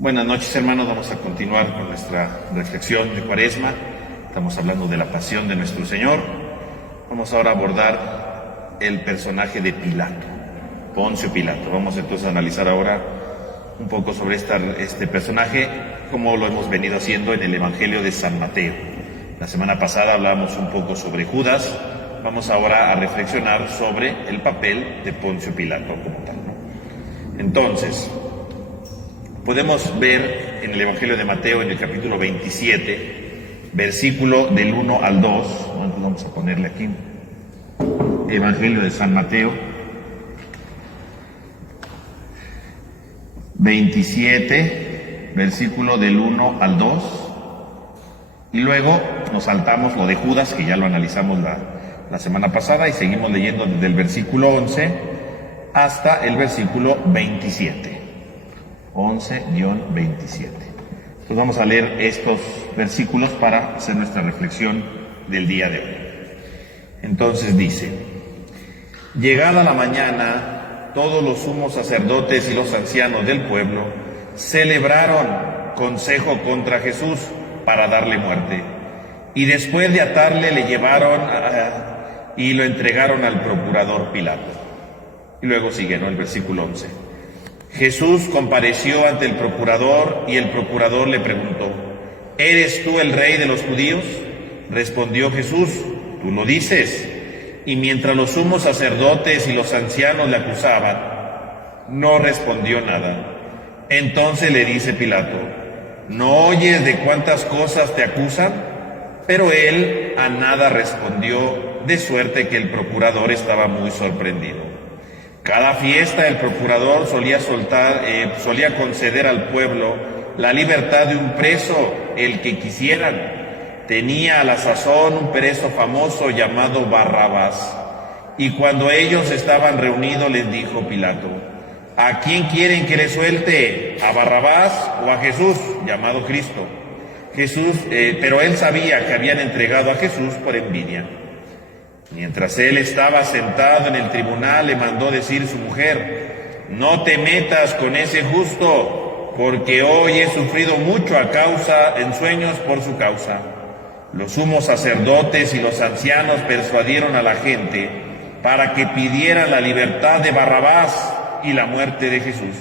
Buenas noches, hermanos. Vamos a continuar con nuestra reflexión de Cuaresma. Estamos hablando de la pasión de nuestro Señor. Vamos ahora a abordar el personaje de Pilato, Poncio Pilato. Vamos entonces a analizar ahora un poco sobre este personaje, como lo hemos venido haciendo en el Evangelio de San Mateo. La semana pasada hablamos un poco sobre Judas. Vamos ahora a reflexionar sobre el papel de Poncio Pilato como tal, ¿no? Entonces, podemos ver en el Evangelio de Mateo, en el capítulo 27, versículo del 1 al 2, vamos a ponerle aquí, Evangelio de San Mateo, 27, versículo del 1 al 2, y luego nos saltamos lo de Judas, que ya lo analizamos la semana pasada, y seguimos leyendo desde el versículo 11 hasta el versículo 27. 11-27. Entonces vamos a leer estos versículos para hacer nuestra reflexión del día de hoy. Entonces dice: llegada la mañana, todos los sumos sacerdotes y los ancianos del pueblo celebraron consejo contra Jesús para darle muerte. Y después de atarle, le llevaron y lo entregaron al procurador Pilato. Y luego sigue, ¿no?, el versículo 11. Jesús compareció ante el procurador y el procurador le preguntó: ¿eres tú el rey de los judíos? Respondió Jesús: tú lo dices. Y mientras los sumos sacerdotes y los ancianos le acusaban, no respondió nada. Entonces le dice Pilato: ¿no oyes de cuántas cosas te acusan? Pero él a nada respondió, de suerte que el procurador estaba muy sorprendido. Cada fiesta el procurador solía conceder al pueblo la libertad de un preso, el que quisieran. Tenía a la sazón un preso famoso llamado Barrabás. Y cuando ellos estaban reunidos les dijo Pilato: ¿a quién quieren que le suelte? ¿A Barrabás o a Jesús, llamado Cristo? Pero él sabía que habían entregado a Jesús por envidia. Mientras él estaba sentado en el tribunal, le mandó decir su mujer: no te metas con ese justo, porque hoy he sufrido mucho en sueños por su causa. Los sumos sacerdotes y los ancianos persuadieron a la gente para que pidieran la libertad de Barrabás y la muerte de Jesús.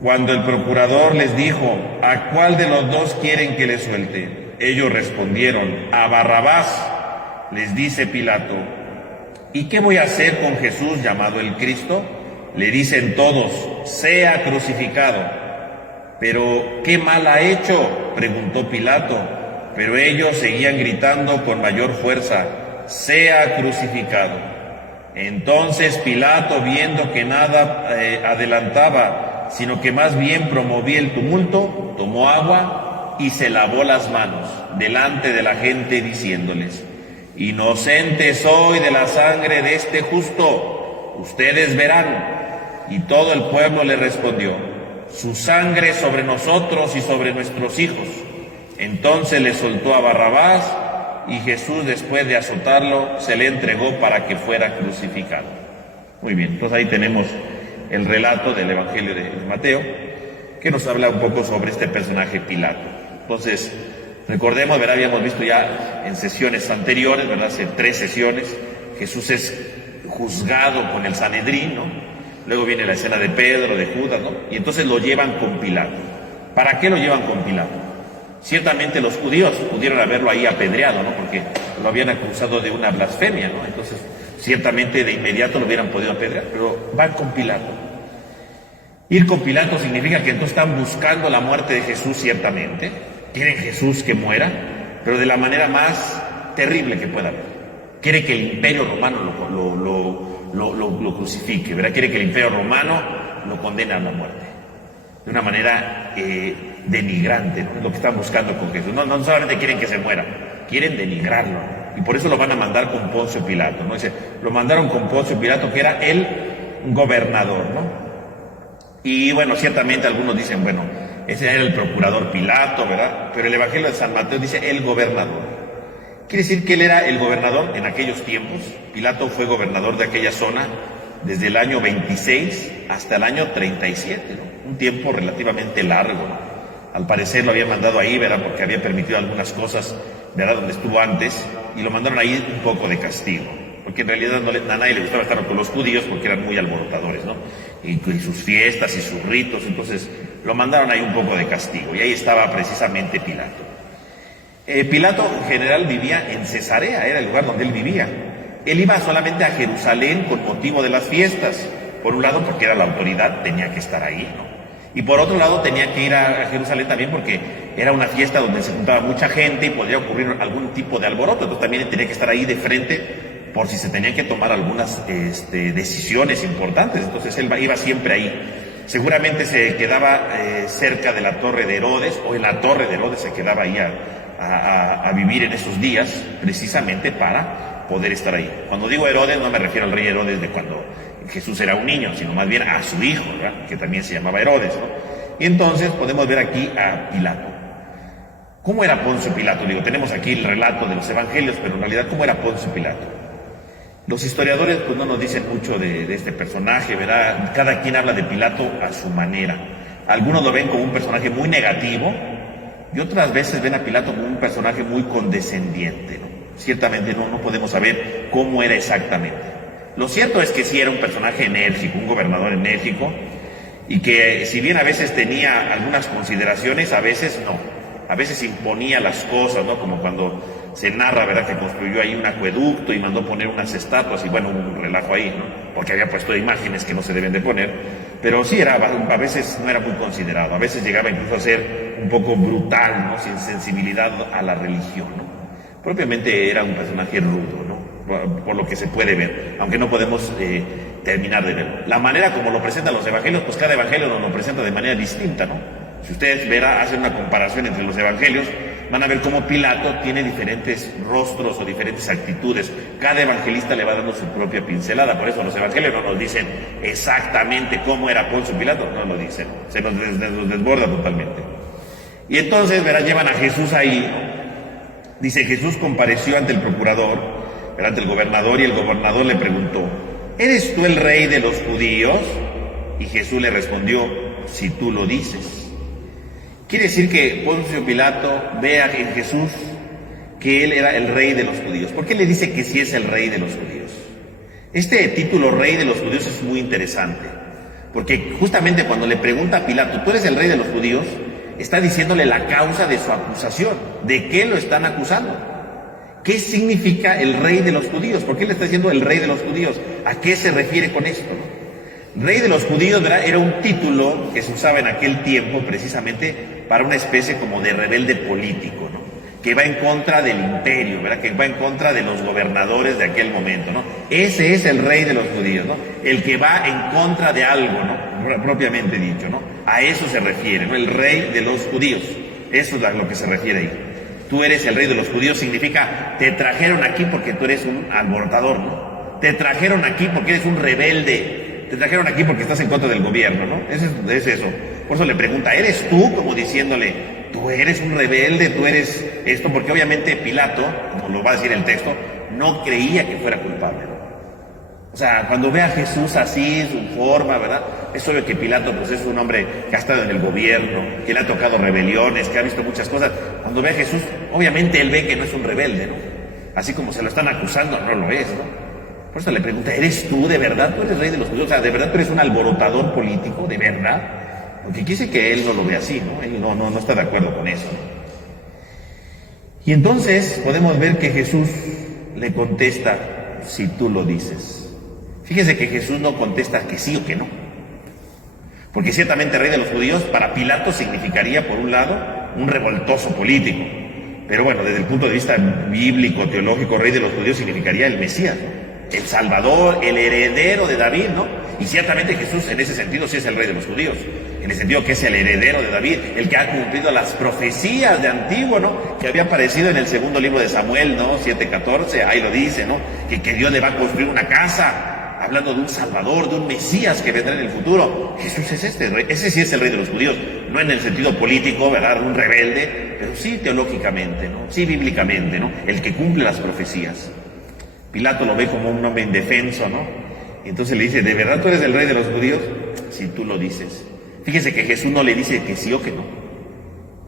Cuando el procurador les dijo: ¿a cuál de los dos quieren que le suelte? Ellos respondieron: a Barrabás. Les dice Pilato: ¿y qué voy a hacer con Jesús llamado el Cristo? Le dicen todos: sea crucificado. ¿Pero qué mal ha hecho?, preguntó Pilato. Pero ellos seguían gritando con mayor fuerza: sea crucificado. Entonces Pilato, viendo que nada adelantaba, sino que más bien promovía el tumulto, tomó agua y se lavó las manos delante de la gente, diciéndoles: inocente soy de la sangre de este justo, ustedes verán. Y todo el pueblo le respondió: su sangre sobre nosotros y sobre nuestros hijos. Entonces le soltó a Barrabás, y Jesús, después de azotarlo, se le entregó para que fuera crucificado. Muy bien, pues ahí tenemos el relato del Evangelio de Mateo, que nos habla un poco sobre este personaje Pilato. Entonces, recordemos, ¿verdad?, habíamos visto ya en sesiones anteriores, ¿verdad?, hace 3 sesiones, Jesús es juzgado con el Sanedrín, ¿no? Luego viene la escena de Pedro, de Judas, ¿no? Y entonces lo llevan con Pilato. ¿Para qué lo llevan con Pilato? Ciertamente los judíos pudieron haberlo ahí apedreado, ¿no?, porque lo habían acusado de una blasfemia, ¿no? Entonces, ciertamente de inmediato lo hubieran podido apedrear, pero van con Pilato. Ir con Pilato significa que entonces están buscando la muerte de Jesús, ciertamente. Quieren Jesús que muera, pero de la manera más terrible que pueda haber. Quiere que el imperio romano lo crucifique, ¿verdad? Quiere que el imperio romano lo condene a la muerte. De una manera denigrante, ¿no? Lo que están buscando con Jesús. No solamente quieren que se muera, quieren denigrarlo. Y por eso lo van a mandar con Poncio Pilato, ¿no? Dice, lo mandaron con Poncio Pilato, que era el gobernador, ¿no? Y bueno, ciertamente algunos dicen, bueno, ese era el procurador Pilato, ¿verdad? Pero el Evangelio de San Mateo dice el gobernador. Quiere decir que él era el gobernador en aquellos tiempos. Pilato fue gobernador de aquella zona desde el año 26 hasta el año 37, ¿no? un tiempo relativamente largo, ¿no? Al parecer lo habían mandado ahí, ¿verdad? Porque había permitido algunas cosas, ¿verdad? Donde estuvo antes, y lo mandaron ahí un poco de castigo. Porque en realidad a nadie le gustaba estar con los judíos porque eran muy alborotadores, ¿no? Y sus fiestas y sus ritos, entonces lo mandaron ahí un poco de castigo. Y ahí estaba precisamente Pilato. Pilato en general vivía en Cesarea, era el lugar donde él vivía. Él iba solamente a Jerusalén con motivo de las fiestas. Por un lado porque era la autoridad, tenía que estar ahí, ¿no? Y por otro lado tenía que ir a Jerusalén también porque era una fiesta donde se juntaba mucha gente y podría ocurrir algún tipo de alboroto. Entonces también tenía que estar ahí de frente por si se tenían que tomar algunas decisiones importantes. Entonces él iba siempre ahí. Seguramente se quedaba cerca de la torre de Herodes, o en la torre de Herodes se quedaba ahí a vivir en esos días, precisamente para poder estar ahí. Cuando digo Herodes no me refiero al rey Herodes de cuando Jesús era un niño, sino más bien a su hijo, ¿verdad? Que también se llamaba Herodes, ¿no? Y entonces podemos ver aquí a Pilato. ¿Cómo era Poncio Pilato? Digo, tenemos aquí el relato de los evangelios, pero en realidad, ¿cómo era Poncio Pilato? Los historiadores pues no nos dicen mucho de este personaje, ¿verdad? Cada quien habla de Pilato a su manera. Algunos lo ven como un personaje muy negativo y otras veces ven a Pilato como un personaje muy condescendiente, ¿no? Ciertamente no podemos saber cómo era exactamente. Lo cierto es que sí era un personaje enérgico, un gobernador enérgico, y que si bien a veces tenía algunas consideraciones, a veces no. A veces imponía las cosas, ¿no? Como cuando se narra, ¿verdad?, que construyó ahí un acueducto y mandó poner unas estatuas y bueno, un relajo ahí, ¿no? Porque había puesto imágenes que no se deben de poner. Pero sí a veces no era muy considerado, a veces llegaba incluso a ser un poco brutal, ¿no? Sin sensibilidad a la religión, ¿no? Propiamente era un personaje rudo, ¿no? Por lo que se puede ver, aunque no podemos terminar de verlo. La manera como lo presentan los evangelios, pues cada evangelio nos lo presenta de manera distinta, ¿no? Si ustedes hacen una comparación entre los evangelios, van a ver cómo Pilato tiene diferentes rostros o diferentes actitudes. Cada evangelista le va dando su propia pincelada, por eso los evangelios no nos dicen exactamente cómo era Poncio Pilato, no lo dicen, se nos desborda totalmente. Y entonces, llevan a Jesús ahí, ¿no? Dice, Jesús compareció ante el procurador, ante el gobernador, y el gobernador le preguntó, ¿eres tú el rey de los judíos? Y Jesús le respondió, si tú lo dices. Quiere decir que Poncio Pilato ve en Jesús que él era el rey de los judíos. ¿Por qué le dice que sí es el rey de los judíos? Este título, rey de los judíos, es muy interesante, porque justamente cuando le pregunta a Pilato, ¿tú eres el rey de los judíos?, está diciéndole la causa de su acusación, de qué lo están acusando. ¿Qué significa el rey de los judíos? ¿Por qué le está diciendo el rey de los judíos? ¿A qué se refiere con esto? Rey de los judíos, ¿verdad?, era un título que se usaba en aquel tiempo precisamente para una especie como de rebelde político, ¿no? Que va en contra del imperio, ¿verdad?, que va en contra de los gobernadores de aquel momento, ¿no? Ese es el rey de los judíos, ¿no? El que va en contra de algo, ¿no? Propiamente dicho, ¿no? A eso se refiere, ¿no? El rey de los judíos. Eso es a lo que se refiere ahí. Tú eres el rey de los judíos, significa, te trajeron aquí porque tú eres un alborotador, ¿no? Te trajeron aquí porque eres un rebelde. Te trajeron aquí porque estás en contra del gobierno, ¿no? Es eso. Por eso le pregunta, ¿eres tú? Como diciéndole, tú eres un rebelde, tú eres esto, porque obviamente Pilato, como lo va a decir el texto, no creía que fuera culpable, ¿no? O sea, cuando ve a Jesús así, su forma, ¿verdad? Es obvio que Pilato, pues, es un hombre que ha estado en el gobierno, que le ha tocado rebeliones, que ha visto muchas cosas. Cuando ve a Jesús, obviamente él ve que no es un rebelde, ¿no? Así como se lo están acusando, no lo es, ¿no? Por eso le pregunta, ¿eres tú de verdad? ¿Tú eres rey de los judíos? O sea, ¿de verdad tú eres un alborotador político? ¿De verdad? Porque quiere que él no lo ve así, ¿no? Él no está de acuerdo con eso. Y entonces podemos ver que Jesús le contesta, si tú lo dices. Fíjense que Jesús no contesta que sí o que no. Porque ciertamente rey de los judíos para Pilato significaría, por un lado, un revoltoso político. Pero bueno, desde el punto de vista bíblico, teológico, rey de los judíos significaría el Mesías, ¿no? El Salvador, el heredero de David, ¿no? Y ciertamente Jesús en ese sentido sí es el rey de los judíos, en el sentido que es el heredero de David, el que ha cumplido las profecías de antiguo, ¿no? Que había aparecido en el segundo libro de Samuel, ¿no? 7:14, ahí lo dice, ¿no? Que Dios le va a construir una casa, hablando de un Salvador, de un Mesías que vendrá en el futuro. Jesús es este rey, ese sí es el rey de los judíos, no en el sentido político, ¿verdad?, un rebelde, pero sí teológicamente, ¿no? Sí bíblicamente, ¿no? El que cumple las profecías. Pilato lo ve como un hombre indefenso, ¿no? Y entonces le dice, ¿de verdad tú eres el rey de los judíos? Si tú lo dices. Fíjese que Jesús no le dice que sí o que no.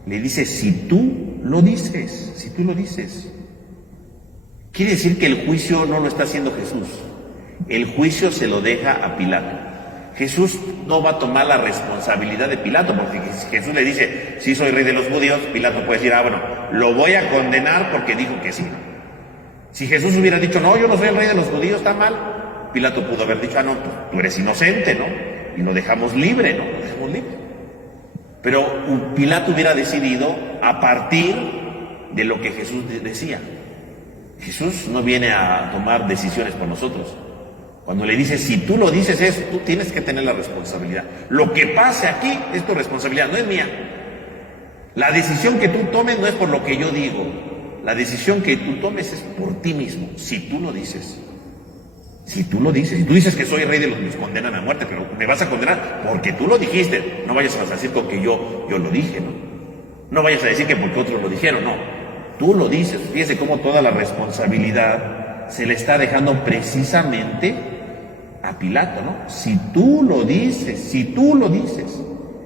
Le dice si tú lo dices, si tú lo dices. Quiere decir que el juicio no lo está haciendo Jesús. El juicio se lo deja a Pilato. Jesús no va a tomar la responsabilidad de Pilato, porque Jesús le dice, sí soy rey de los judíos, Pilato puede decir, bueno, lo voy a condenar porque dijo que sí. Si Jesús hubiera dicho, no, yo no soy el rey de los judíos, está mal, Pilato pudo haber dicho, no, tú eres inocente, ¿no? Y lo dejamos libre, ¿no? Lo dejamos libre. Pero Pilato hubiera decidido a partir de lo que Jesús decía. Jesús no viene a tomar decisiones por nosotros. Cuando le dice, si tú lo dices eso, tú tienes que tener la responsabilidad. Lo que pase aquí es tu responsabilidad, no es mía. La decisión que tú tomes no es por lo que yo digo. La decisión que tú tomes es por ti mismo, si tú lo dices. Si tú lo dices, si tú dices que soy rey de los que nos condenan a muerte, pero me vas a condenar porque tú lo dijiste. No vayas a decir con que yo lo dije, ¿no? No vayas a decir que porque otros lo dijeron, no. Tú lo dices. Fíjese cómo toda la responsabilidad se le está dejando precisamente a Pilato, ¿no? Si tú lo dices, si tú lo dices,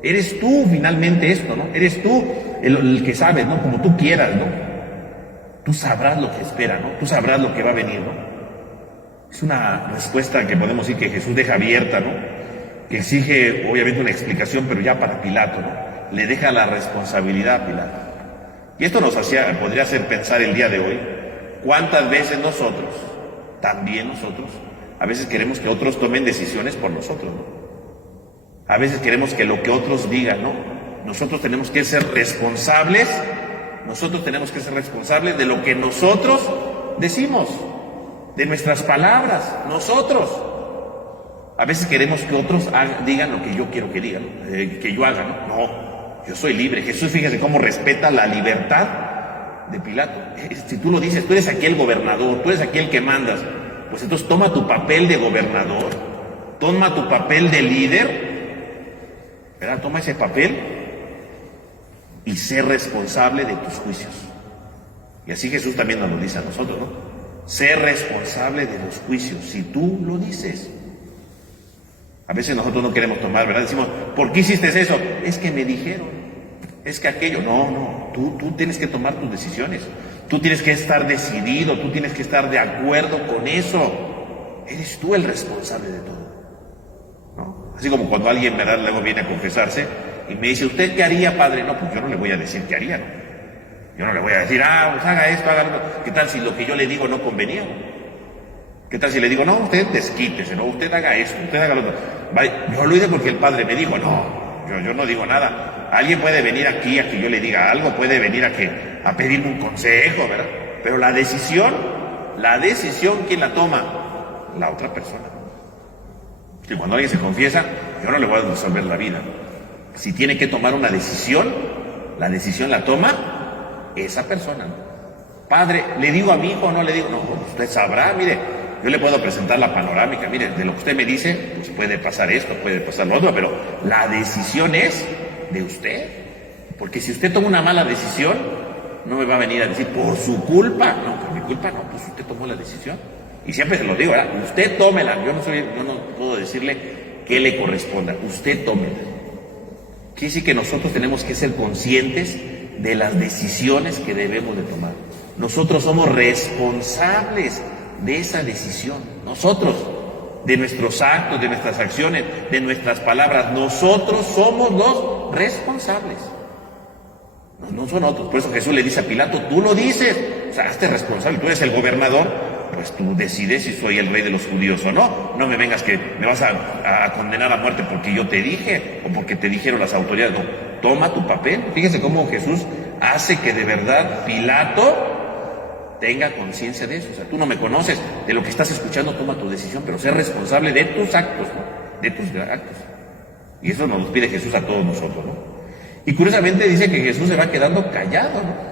eres tú finalmente esto, ¿no? Eres tú el que sabes, ¿no? Como tú quieras, ¿no? Tú sabrás lo que espera, ¿no? Tú sabrás lo que va a venir, ¿no? Es una respuesta que podemos decir que Jesús deja abierta, ¿no? Que exige, obviamente, una explicación, pero ya para Pilato, ¿no? Le deja la responsabilidad a Pilato. Y esto nos podría hacer pensar el día de hoy, cuántas veces nosotros, también nosotros, a veces queremos que otros tomen decisiones por nosotros, ¿no? A veces queremos que lo que otros digan, ¿no? Nosotros tenemos que ser responsables, de lo que nosotros decimos, de nuestras palabras, nosotros. A veces queremos que otros digan lo que yo quiero que digan, que yo haga, ¿no? No, yo soy libre. Jesús, fíjese cómo respeta la libertad de Pilato. Si tú lo dices, tú eres aquí el gobernador, tú eres aquí el que mandas, pues entonces toma tu papel de gobernador, toma tu papel de líder, ¿verdad? Toma ese papel y sé responsable de tus juicios. Y así Jesús también nos lo dice a nosotros, ¿no? Sé responsable de los juicios, si tú lo dices. A veces nosotros no queremos tomar, ¿verdad? Decimos, ¿por qué hiciste eso? Es que me dijeron, es que aquello. No, tú tienes que tomar tus decisiones. Tú tienes que estar decidido, tú tienes que estar de acuerdo con eso. Eres tú el responsable de todo, ¿no? Así como cuando alguien, ¿verdad?, luego viene a confesarse y me dice, ¿usted qué haría, padre? No, pues yo no le voy a decir qué haría, ¿no? Yo no le voy a decir, pues haga esto, haga lo. ¿Qué tal si lo que yo le digo no convenía? ¿Qué tal si le digo, no, usted desquítese, no, usted haga esto, usted haga lo otro? Yo lo hice porque el padre me dijo, no, yo no digo nada. Alguien puede venir aquí a que yo le diga algo, puede venir a pedirme un consejo, ¿verdad? Pero la decisión, ¿quién la toma? La otra persona. Y cuando alguien se confiesa, yo no le voy a resolver la vida. Si tiene que tomar una decisión, la decisión la toma esa persona. Padre, ¿le digo a mi hijo o no le digo? No, usted sabrá, mire, yo le puedo presentar la panorámica, mire, de lo que usted me dice, pues puede pasar esto, puede pasar lo otro, pero la decisión es de usted. Porque si usted toma una mala decisión, no me va a venir a decir, por su culpa. No, por mi culpa no, pues usted tomó la decisión. Y siempre se lo digo, ¿verdad? Usted tómela. Yo no puedo decirle qué le corresponda. Usted tómela. Quiere decir que nosotros tenemos que ser conscientes de las decisiones que debemos de tomar. Nosotros somos responsables de esa decisión. Nosotros, de nuestros actos, de nuestras acciones, de nuestras palabras, nosotros somos los responsables. No son otros. Por eso Jesús le dice a Pilato, tú lo dices, o sea, hazte responsable, tú eres el gobernador, pues tú decides si soy el rey de los judíos o no. No me vengas que me vas a condenar a muerte porque yo te dije, o porque te dijeron las autoridades. No, toma tu papel. Fíjese cómo Jesús hace que de verdad Pilato tenga conciencia de eso. O sea, tú no me conoces, de lo que estás escuchando, toma tu decisión, pero sé responsable de tus actos, ¿no? De tus actos. Y eso nos lo pide Jesús a todos nosotros, ¿no? Y curiosamente dice que Jesús se va quedando callado, ¿no?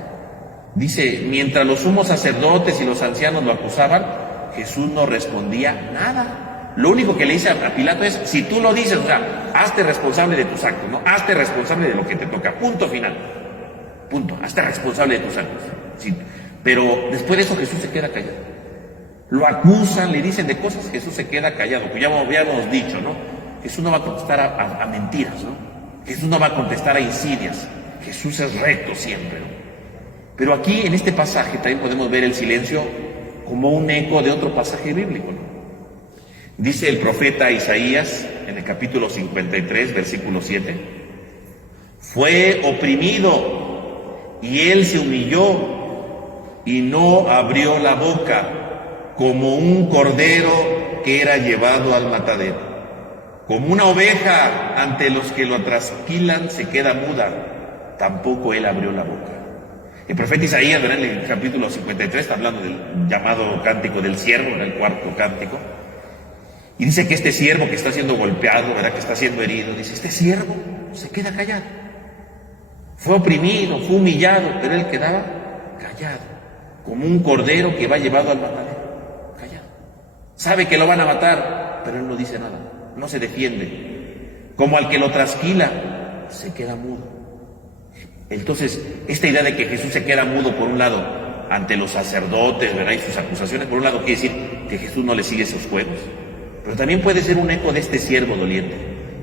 Dice, mientras los sumos sacerdotes y los ancianos lo acusaban, Jesús no respondía nada. Lo único que le dice a Pilato es, si tú lo dices, o sea, hazte responsable de tus actos, ¿no? Hazte responsable de lo que te toca, punto final. Punto, hazte responsable de tus actos. Sí. Pero después de eso Jesús se queda callado. Lo acusan, le dicen de cosas, Jesús se queda callado. Pues ya habíamos dicho, ¿no? Jesús no va a contestar a mentiras, ¿no? Jesús no va a contestar a insidias. Jesús es recto siempre, ¿no? Pero aquí, en este pasaje, también podemos ver el silencio como un eco de otro pasaje bíblico, ¿no? Dice el profeta Isaías, en el capítulo 53, versículo 7, fue oprimido y él se humilló y no abrió la boca, como un cordero que era llevado al matadero. Como una oveja ante los que lo trasquilan se queda muda, tampoco él abrió la boca. El profeta Isaías, ¿verdad?, en el capítulo 53, está hablando del llamado cántico del siervo, era el cuarto cántico, y dice que este siervo que está siendo golpeado, ¿verdad?, que está siendo herido, dice, este siervo se queda callado. Fue oprimido, fue humillado, pero él quedaba callado, como un cordero que va llevado al matadero, callado. Sabe que lo van a matar, pero él no dice nada, no se defiende. Como al que lo trasquila, se queda mudo. Entonces, esta idea de que Jesús se queda mudo, por un lado, ante los sacerdotes, ¿verdad?, y sus acusaciones, por un lado quiere decir que Jesús no le sigue esos juegos, pero también puede ser un eco de este siervo doliente,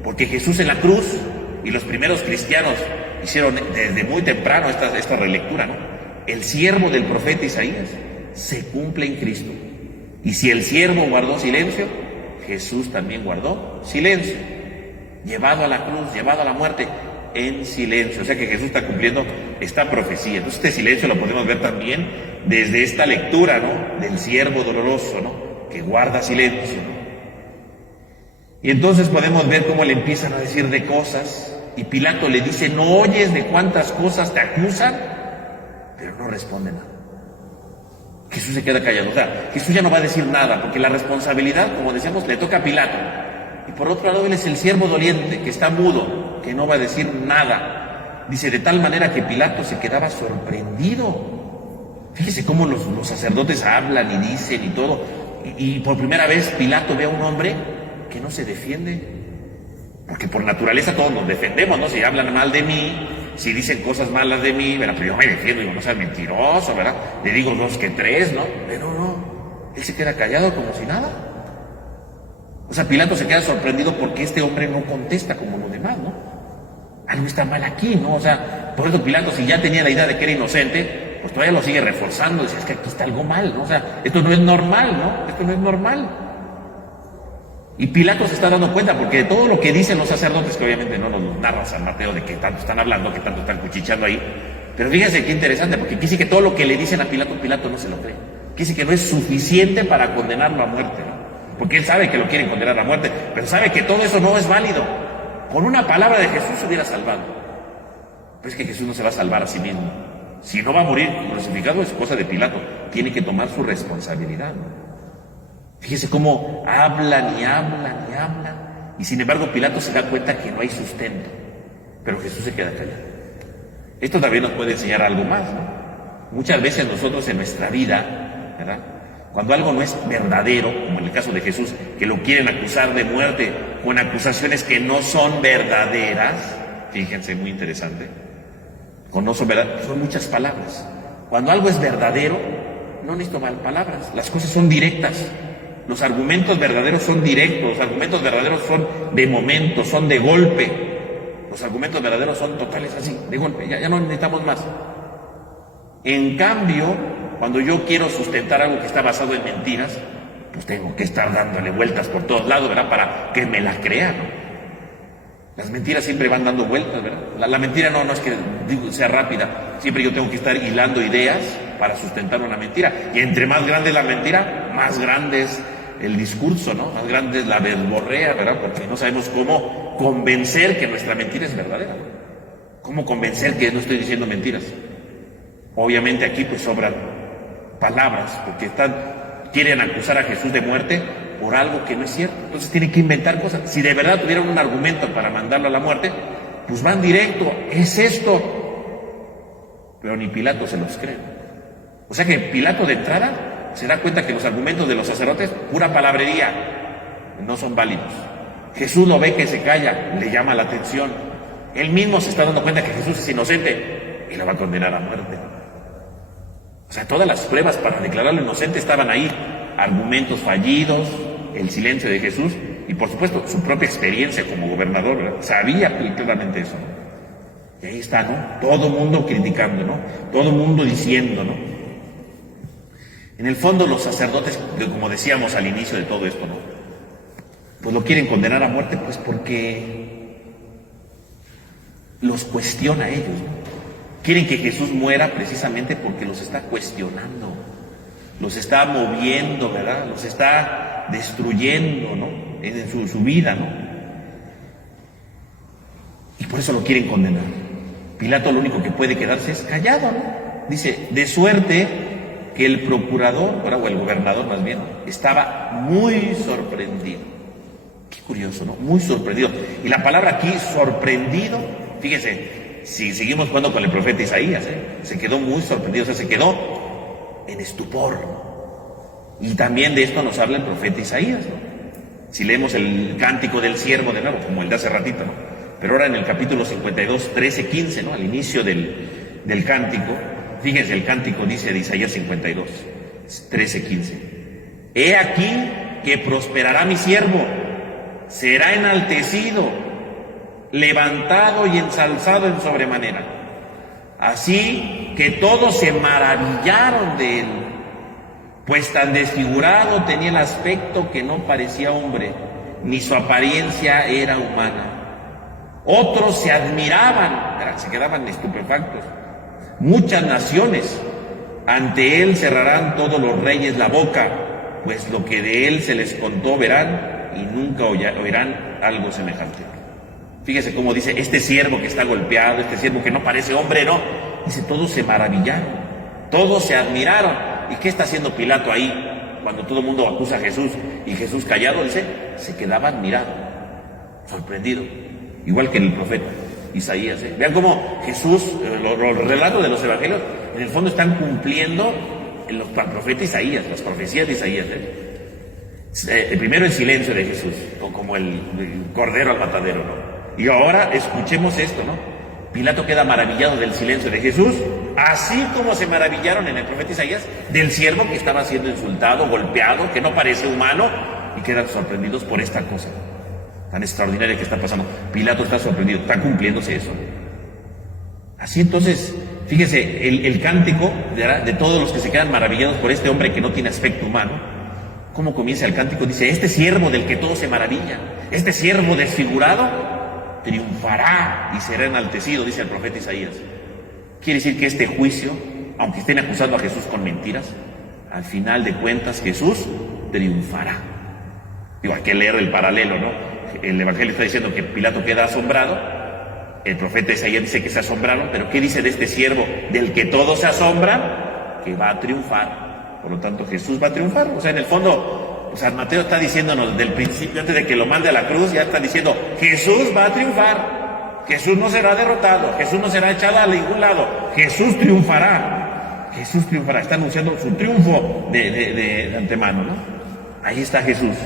porque Jesús en la cruz, y los primeros cristianos hicieron desde muy temprano esta relectura, ¿no? El siervo del profeta Isaías se cumple en Cristo, y si el siervo guardó silencio, Jesús también guardó silencio, llevado a la cruz, llevado a la muerte, en silencio. O sea que Jesús está cumpliendo esta profecía. Entonces este silencio lo podemos ver también desde esta lectura, ¿no?, del siervo doloroso, ¿no?, que guarda silencio, ¿no? Y entonces podemos ver cómo le empiezan a decir de cosas, y Pilato le dice, ¿no oyes de cuántas cosas te acusan? Pero no responde nada. Jesús se queda callado. O sea, Jesús ya no va a decir nada, porque la responsabilidad, como decíamos, le toca a Pilato. Y por otro lado, él es el siervo doliente, que está mudo, que no va a decir nada. Dice, de tal manera que Pilato se quedaba sorprendido. Fíjese cómo los sacerdotes hablan y dicen y todo. Y por primera vez Pilato ve a un hombre que no se defiende. Porque por naturaleza todos nos defendemos, ¿no? Si hablan mal de mí, si dicen cosas malas de mí, ¿verdad?, pero yo me defiendo, digo, no seas mentiroso, ¿verdad? Le digo 2 que 3, ¿no? Pero no, él se queda callado como si nada. O sea, Pilato se queda sorprendido porque este hombre no contesta como los demás, ¿no? Algo está mal aquí, ¿no? O sea, por eso Pilato, si ya tenía la idea de que era inocente, pues todavía lo sigue reforzando. Dice, es que aquí está algo mal, ¿no? O sea, esto no es normal, ¿no? Esto no es normal. Y Pilato se está dando cuenta, porque de todo lo que dicen los sacerdotes, que obviamente no nos narra San Mateo de que tanto están hablando, que tanto están cuchicheando ahí, pero fíjense qué interesante, porque dice que todo lo que le dicen a Pilato, Pilato no se lo cree. Dice que no es suficiente para condenarlo a muerte, ¿no? Porque él sabe que lo quieren condenar a muerte, pero sabe que todo eso no es válido. Con una palabra de Jesús se hubiera salvado. Pero es que Jesús no se va a salvar a sí mismo. Si no va a morir crucificado, es cosa de Pilato. Tiene que tomar su responsabilidad, ¿no? Fíjese cómo hablan y hablan y hablan, y sin embargo Pilato se da cuenta que no hay sustento, pero Jesús se queda callado. Esto también nos puede enseñar algo más, ¿no? Muchas veces nosotros en nuestra vida, ¿verdad?, cuando algo no es verdadero, como en el caso de Jesús, que lo quieren acusar de muerte con acusaciones que no son verdaderas, fíjense, muy interesante, con no son verdaderas, son muchas palabras. Cuando algo es verdadero, no necesito más palabras, las cosas son directas. Los argumentos verdaderos son directos, los argumentos verdaderos son de momento, son de golpe. Los argumentos verdaderos son totales así, de golpe, ya no necesitamos más. En cambio, cuando yo quiero sustentar algo que está basado en mentiras, pues tengo que estar dándole vueltas por todos lados, ¿verdad?, para que me la crean, ¿no? Las mentiras siempre van dando vueltas, ¿verdad? La mentira no es que sea rápida, siempre yo tengo que estar hilando ideas para sustentar una mentira. Y entre más grande es la mentira, más grande es el discurso, ¿no? Más grande es la verborrea, ¿verdad? Porque no sabemos cómo convencer que nuestra mentira es verdadera, ¿no? ¿Cómo convencer que no estoy diciendo mentiras? Obviamente aquí pues sobran palabras, porque quieren acusar a Jesús de muerte por algo que no es cierto. Entonces tienen que inventar cosas. Si de verdad tuvieran un argumento para mandarlo a la muerte, pues van directo, es esto. Pero ni Pilato se los cree. O sea que Pilato de entrada se da cuenta que los argumentos de los sacerdotes, pura palabrería, no son válidos. Jesús lo ve que se calla, le llama la atención. Él mismo se está dando cuenta que Jesús es inocente y lo va a condenar a muerte. O sea, todas las pruebas para declararlo inocente estaban ahí. Argumentos fallidos, el silencio de Jesús, y por supuesto su propia experiencia como gobernador, ¿verdad? Sabía claramente eso, ¿no? Y ahí está, ¿no? Todo mundo criticando, ¿no? Todo mundo diciendo, ¿no? En el fondo los sacerdotes, como decíamos al inicio de todo esto, ¿no? Pues lo quieren condenar a muerte, pues porque los cuestiona a ellos, ¿no? Quieren que Jesús muera precisamente porque los está cuestionando, los está moviendo, ¿verdad? Los está destruyendo, ¿no? En su vida, ¿no? Y por eso lo quieren condenar. Pilato lo único que puede quedarse es callado, ¿no? Dice, de suerte que el procurador, o el gobernador más bien, estaba muy sorprendido. Qué curioso, ¿no? Muy sorprendido. Y la palabra aquí, sorprendido, fíjense, si seguimos jugando con el profeta Isaías, se quedó muy sorprendido, o sea, se quedó en estupor. Y también de esto nos habla el profeta Isaías, ¿no? Si leemos el cántico del siervo de nuevo, como el de hace ratito, ¿no? Pero ahora en el capítulo 52, 13, 15, ¿no? Al inicio del cántico, fíjense, el cántico dice de Isaías 52, 13, 15. He aquí que prosperará mi siervo, será enaltecido, levantado y ensalzado en sobremanera. Así que todos se maravillaron de él, pues tan desfigurado tenía el aspecto que no parecía hombre, ni su apariencia era humana. Otros se admiraban, se quedaban estupefactos. Muchas naciones ante él cerrarán todos los reyes la boca, pues lo que de él se les contó verán y nunca oirán algo semejante. Fíjese cómo dice, este siervo que está golpeado, este siervo que no parece hombre, no. Dice, todos se maravillaron, todos se admiraron. ¿Y qué está haciendo Pilato ahí cuando todo el mundo acusa a Jesús y Jesús callado? Dice, se quedaba admirado, sorprendido, igual que el profeta Isaías. Vean cómo Jesús, los relatos de los evangelios, en el fondo están cumpliendo el profeta Isaías, las profecías de Isaías. Primero el silencio de Jesús, como el cordero al matadero, ¿no? Y ahora escuchemos esto, ¿no? Pilato queda maravillado del silencio de Jesús, así como se maravillaron en el profeta Isaías del siervo que estaba siendo insultado, golpeado, que no parece humano, y quedan sorprendidos por esta cosa tan extraordinaria que está pasando. Pilato está sorprendido, está cumpliéndose eso. Así entonces, fíjese, el cántico de todos los que se quedan maravillados por este hombre que no tiene aspecto humano, ¿cómo comienza el cántico? Dice, este siervo del que todos se maravillan, este siervo desfigurado, triunfará y será enaltecido, dice el profeta Isaías. Quiere decir que este juicio, aunque estén acusando a Jesús con mentiras, al final de cuentas Jesús triunfará. Digo, hay que leer el paralelo, ¿no? El evangelio está diciendo que Pilato queda asombrado, el profeta Isaías dice que se asombraron, pero ¿qué dice de este siervo del que todos se asombran? Que va a triunfar. Por lo tanto, Jesús va a triunfar. O sea, en el fondo, San Mateo está diciéndonos desde el principio, antes de que lo mande a la cruz, ya está diciendo, Jesús va a triunfar. Jesús no será derrotado, Jesús no será echado a ningún lado, Jesús triunfará. Jesús triunfará, está anunciando su triunfo de antemano, ¿no? Ahí está Jesús.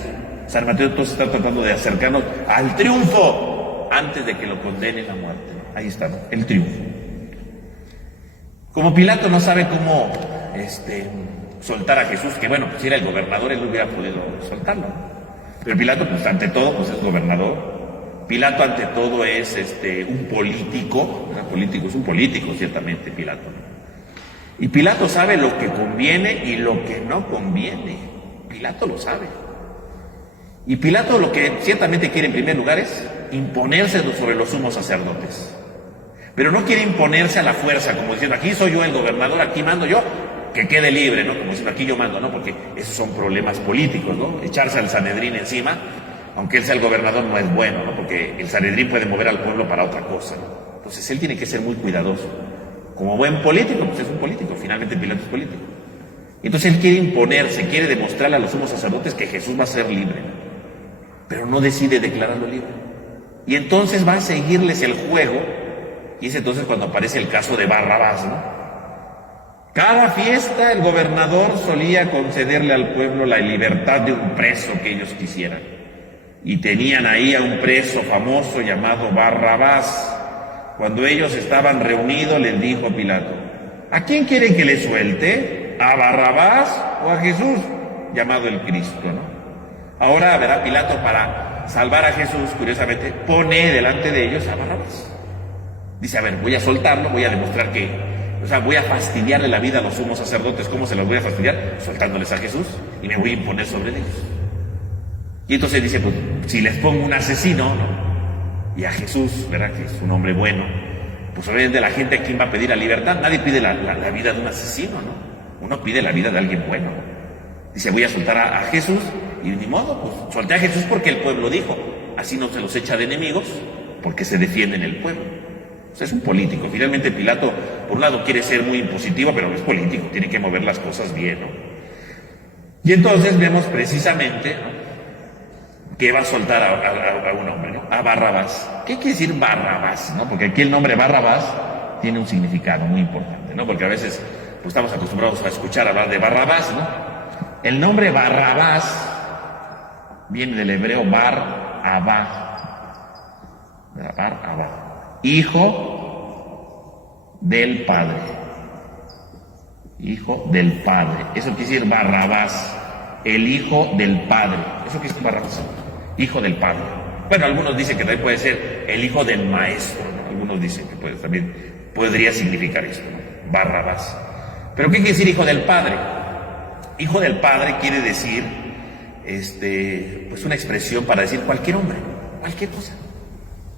San Mateo entonces está tratando de acercarnos al triunfo antes de que lo condenen a muerte. Ahí está, ¿no? El triunfo. Como Pilato no sabe cómo soltar a Jesús, que bueno, pues si era el gobernador, él hubiera podido soltarlo. Pero Pilato, pues ante todo, pues es gobernador. Pilato ante todo es un político, es un político ciertamente Pilato. Y Pilato sabe lo que conviene y lo que no conviene. Pilato lo sabe. Y Pilato lo que ciertamente quiere en primer lugar es imponerse sobre los sumos sacerdotes. Pero no quiere imponerse a la fuerza, como diciendo, aquí soy yo el gobernador, aquí mando yo, que quede libre, ¿no? Como diciendo, aquí yo mando, ¿no? Porque esos son problemas políticos, ¿no? Echarse al Sanedrín encima, aunque él sea el gobernador, no es bueno, ¿no? Porque el Sanedrín puede mover al pueblo para otra cosa, ¿no? Entonces él tiene que ser muy cuidadoso. Como buen político, pues es un político, finalmente Pilato es político. Entonces él quiere imponerse, quiere demostrarle a los sumos sacerdotes que Jesús va a ser libre, pero no decide declararlo libre. Y entonces va a seguirles el juego, y es entonces cuando aparece el caso de Barrabás, ¿no? Cada fiesta el gobernador solía concederle al pueblo la libertad de un preso que ellos quisieran. Y tenían ahí a un preso famoso llamado Barrabás. Cuando ellos estaban reunidos, les dijo Pilato, ¿a quién quieren que le suelte? ¿A Barrabás o a Jesús, llamado el Cristo, ¿no? Ahora, verá, Pilato, para salvar a Jesús, curiosamente, pone delante de ellos a Barrabás. Dice, a ver, voy a soltarlo, voy a demostrar que, voy a fastidiarle la vida a los sumos sacerdotes. ¿Cómo se los voy a fastidiar? Soltándoles a Jesús y me voy a imponer sobre ellos. Y entonces dice, pues, si les pongo un asesino, ¿no? Y a Jesús, ¿verdad? Que es un hombre bueno, pues obviamente la gente, ¿a quién va a pedir la libertad? Nadie pide la vida de un asesino, ¿no? Uno pide la vida de alguien bueno. Dice, voy a soltar a Jesús, y ni modo, pues solté a Jesús porque el pueblo dijo. Así no se los echa de enemigos, porque se defienden el pueblo. O sea, es un político. Finalmente Pilato, por un lado, quiere ser muy impositivo, pero no es político, tiene que mover las cosas bien, ¿no? Y entonces vemos precisamente, ¿no?, que va a soltar a un hombre, ¿no? A Barrabás. ¿Qué quiere decir Barrabás, no? Porque aquí el nombre Barrabás tiene un significado muy importante, ¿no? Porque a veces pues, estamos acostumbrados a escuchar hablar de Barrabás, ¿no? El nombre Barrabás viene del hebreo Bar-Abá. Bar-Abá. Hijo del Padre. Hijo del Padre. Eso quiere decir Barrabás. El Hijo del Padre. Eso quiere decir Barrabás. Hijo del Padre. Bueno, algunos dicen que también puede ser el hijo del maestro, ¿no? Algunos dicen que también podría significar esto, ¿no? Barrabás. ¿Pero qué quiere decir hijo del Padre? Hijo del Padre quiere decir, pues una expresión para decir cualquier hombre, cualquier cosa.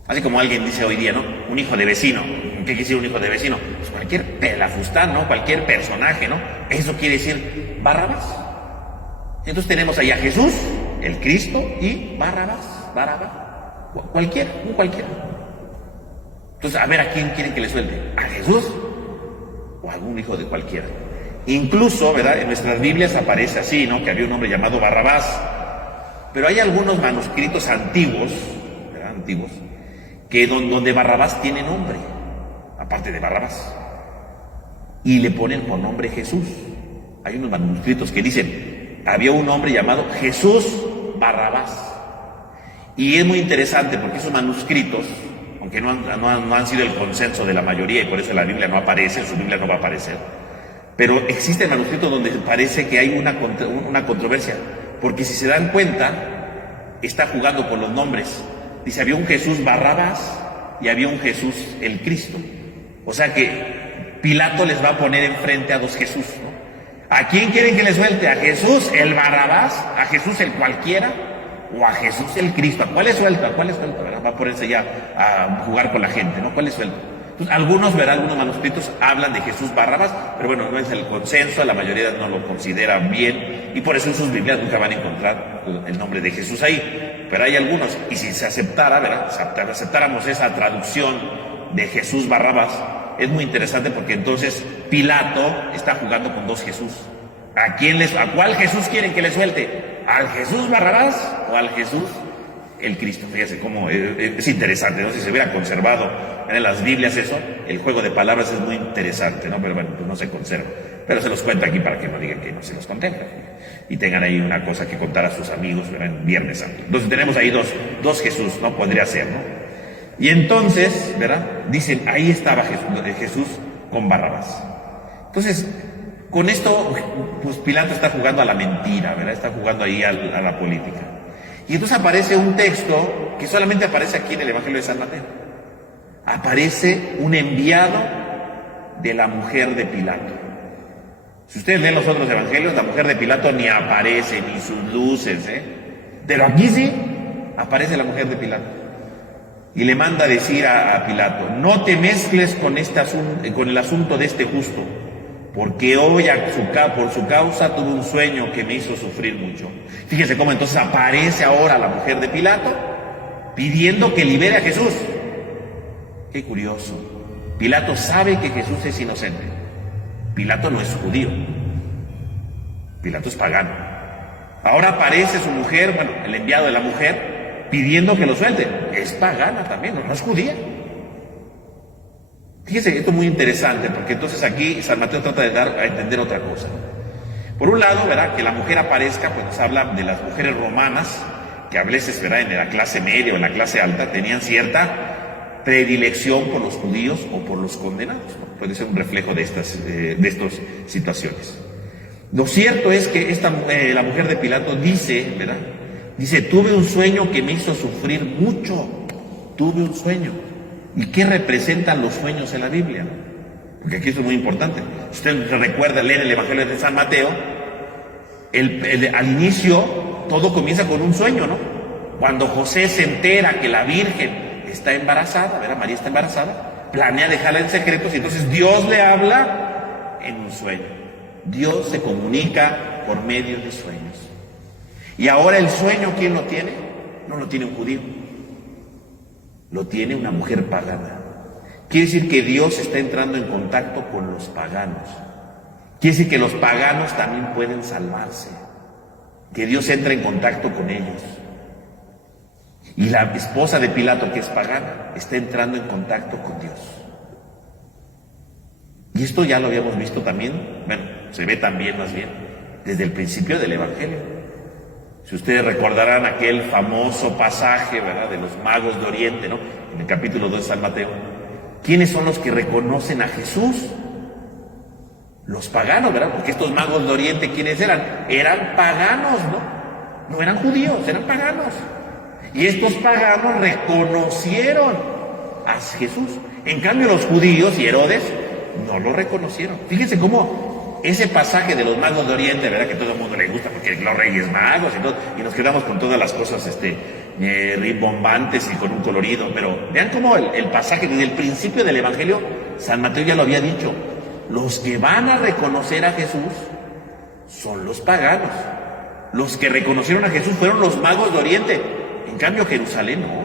Así como alguien dice hoy día, ¿no? Un hijo de vecino. ¿Qué quiere decir un hijo de vecino? Pues cualquier pelafustán, ¿no? Cualquier personaje, ¿no? Eso quiere decir Barrabás. Entonces tenemos ahí a Jesús, el Cristo, y Barrabás. Cualquiera, un cualquiera. Entonces, a ver, ¿a quién quieren que le suelte? ¿A Jesús? ¿O a algún hijo de cualquiera? Incluso, ¿verdad? En nuestras Biblias aparece así, ¿no? Que había un hombre llamado Barrabás. Pero hay algunos manuscritos antiguos, ¿verdad? Antiguos, que donde Barrabás tiene nombre, aparte de Barrabás. Y le ponen por nombre Jesús. Hay unos manuscritos que dicen, había un hombre llamado Jesús Barrabás. Y es muy interesante porque esos manuscritos, aunque no han sido el consenso de la mayoría y por eso en la Biblia no aparece, en su Biblia no va a aparecer, pero existen manuscritos donde parece que hay una controversia, porque si se dan cuenta, está jugando con los nombres. Dice, había un Jesús Barrabás y había un Jesús el Cristo. O sea que Pilato les va a poner enfrente a dos Jesús, ¿no? ¿A quién quieren que le suelte? ¿A Jesús el Barrabás? ¿A Jesús el cualquiera? ¿O a Jesús el Cristo? ¿A cuál es suelto? ¿A cuál es suelto? ¿Verdad? Va a ponerse ya a jugar con la gente, ¿no? ¿Cuál es suelto? Entonces, algunos manuscritos hablan de Jesús Barrabás, pero bueno, no es el consenso, la mayoría no lo considera bien, y por eso en sus Biblias nunca van a encontrar el nombre de Jesús ahí. Pero hay algunos, y si se aceptara, ¿verdad? Aceptáramos esa traducción de Jesús Barrabás, es muy interesante porque entonces Pilato está jugando con dos Jesús. ¿A cuál Jesús quieren que le suelte? ¿Al Jesús Barrabás o al Jesús el Cristo? Fíjense cómo es interesante, ¿no? Si se hubiera conservado en las Biblias eso, el juego de palabras es muy interesante, ¿no? Pero bueno, pues no se conserva. Pero se los cuento aquí para que no digan que no se los contempla. Y tengan ahí una cosa que contar a sus amigos, ¿verdad? En Viernes Santo. Entonces tenemos ahí dos Jesús, ¿no? Podría ser, ¿no? Y entonces, ¿verdad? Dicen, ahí estaba Jesús con Barrabás. Entonces, con esto, pues Pilato está jugando a la mentira, ¿verdad? Está jugando ahí a la política. Y entonces aparece un texto que solamente aparece aquí en el Evangelio de San Mateo. Aparece un enviado de la mujer de Pilato. Si ustedes leen los otros evangelios, la mujer de Pilato ni aparece, ni sus luces, ¿eh? Pero aquí sí, aparece la mujer de Pilato. Y le manda a decir a Pilato, no te mezcles con el asunto de este justo, porque hoy por su causa tuve un sueño que me hizo sufrir mucho. Fíjense cómo entonces aparece ahora la mujer de Pilato pidiendo que libere a Jesús. Qué curioso. Pilato sabe que Jesús es inocente. Pilato no es judío. Pilato es pagano. Ahora aparece su mujer, bueno, el enviado de la mujer, pidiendo que lo suelte. Es pagana también, no es judía. Fíjense, esto es muy interesante, porque entonces aquí San Mateo trata de dar a entender otra cosa. Por un lado, ¿verdad? Que la mujer aparezca, pues nos habla de las mujeres romanas, que a veces, ¿verdad? En la clase media o en la clase alta tenían cierta predilección por los judíos o por los condenados, ¿no? Puede ser un reflejo de estas situaciones. Lo cierto es que la mujer de Pilato dice, ¿verdad? Dice, tuve un sueño que me hizo sufrir mucho. Tuve un sueño. ¿Y qué representan los sueños en la Biblia? Porque aquí eso es muy importante. Usted recuerda leer el Evangelio de San Mateo, al inicio todo comienza con un sueño, ¿no? Cuando José se entera que la Virgen está embarazada, ¿verdad? María está embarazada, planea dejarla en secreto, y entonces Dios le habla en un sueño. Dios se comunica por medio de sueños. Y ahora el sueño, ¿quién lo tiene? No lo tiene un judío, lo tiene una mujer pagana. Quiere decir que Dios está entrando en contacto con los paganos. Quiere decir que los paganos también pueden salvarse, que Dios entra en contacto con ellos. Y la esposa de Pilato, que es pagana, está entrando en contacto con Dios. Y esto ya lo habíamos visto también, bueno, se ve también más bien, desde el principio del Evangelio. Si ustedes recordarán aquel famoso pasaje, ¿verdad?, de los magos de Oriente, ¿no?, en el capítulo 2 de San Mateo. ¿Quiénes son los que reconocen a Jesús? Los paganos, ¿verdad? Porque estos magos de Oriente, ¿quiénes eran? Eran paganos, ¿no? No eran judíos, eran paganos. Y estos paganos reconocieron a Jesús. En cambio, los judíos y Herodes no lo reconocieron. Fíjense cómo ese pasaje de los magos de Oriente, ¿verdad?, que a todo el mundo le gusta, porque los reyes magos y todo, y nos quedamos con todas las cosas rimbombantes y con un colorido. Pero vean cómo el pasaje, desde el principio del Evangelio, San Mateo ya lo había dicho. Los que van a reconocer a Jesús son los paganos. Los que reconocieron a Jesús fueron los magos de Oriente. En cambio, Jerusalén no.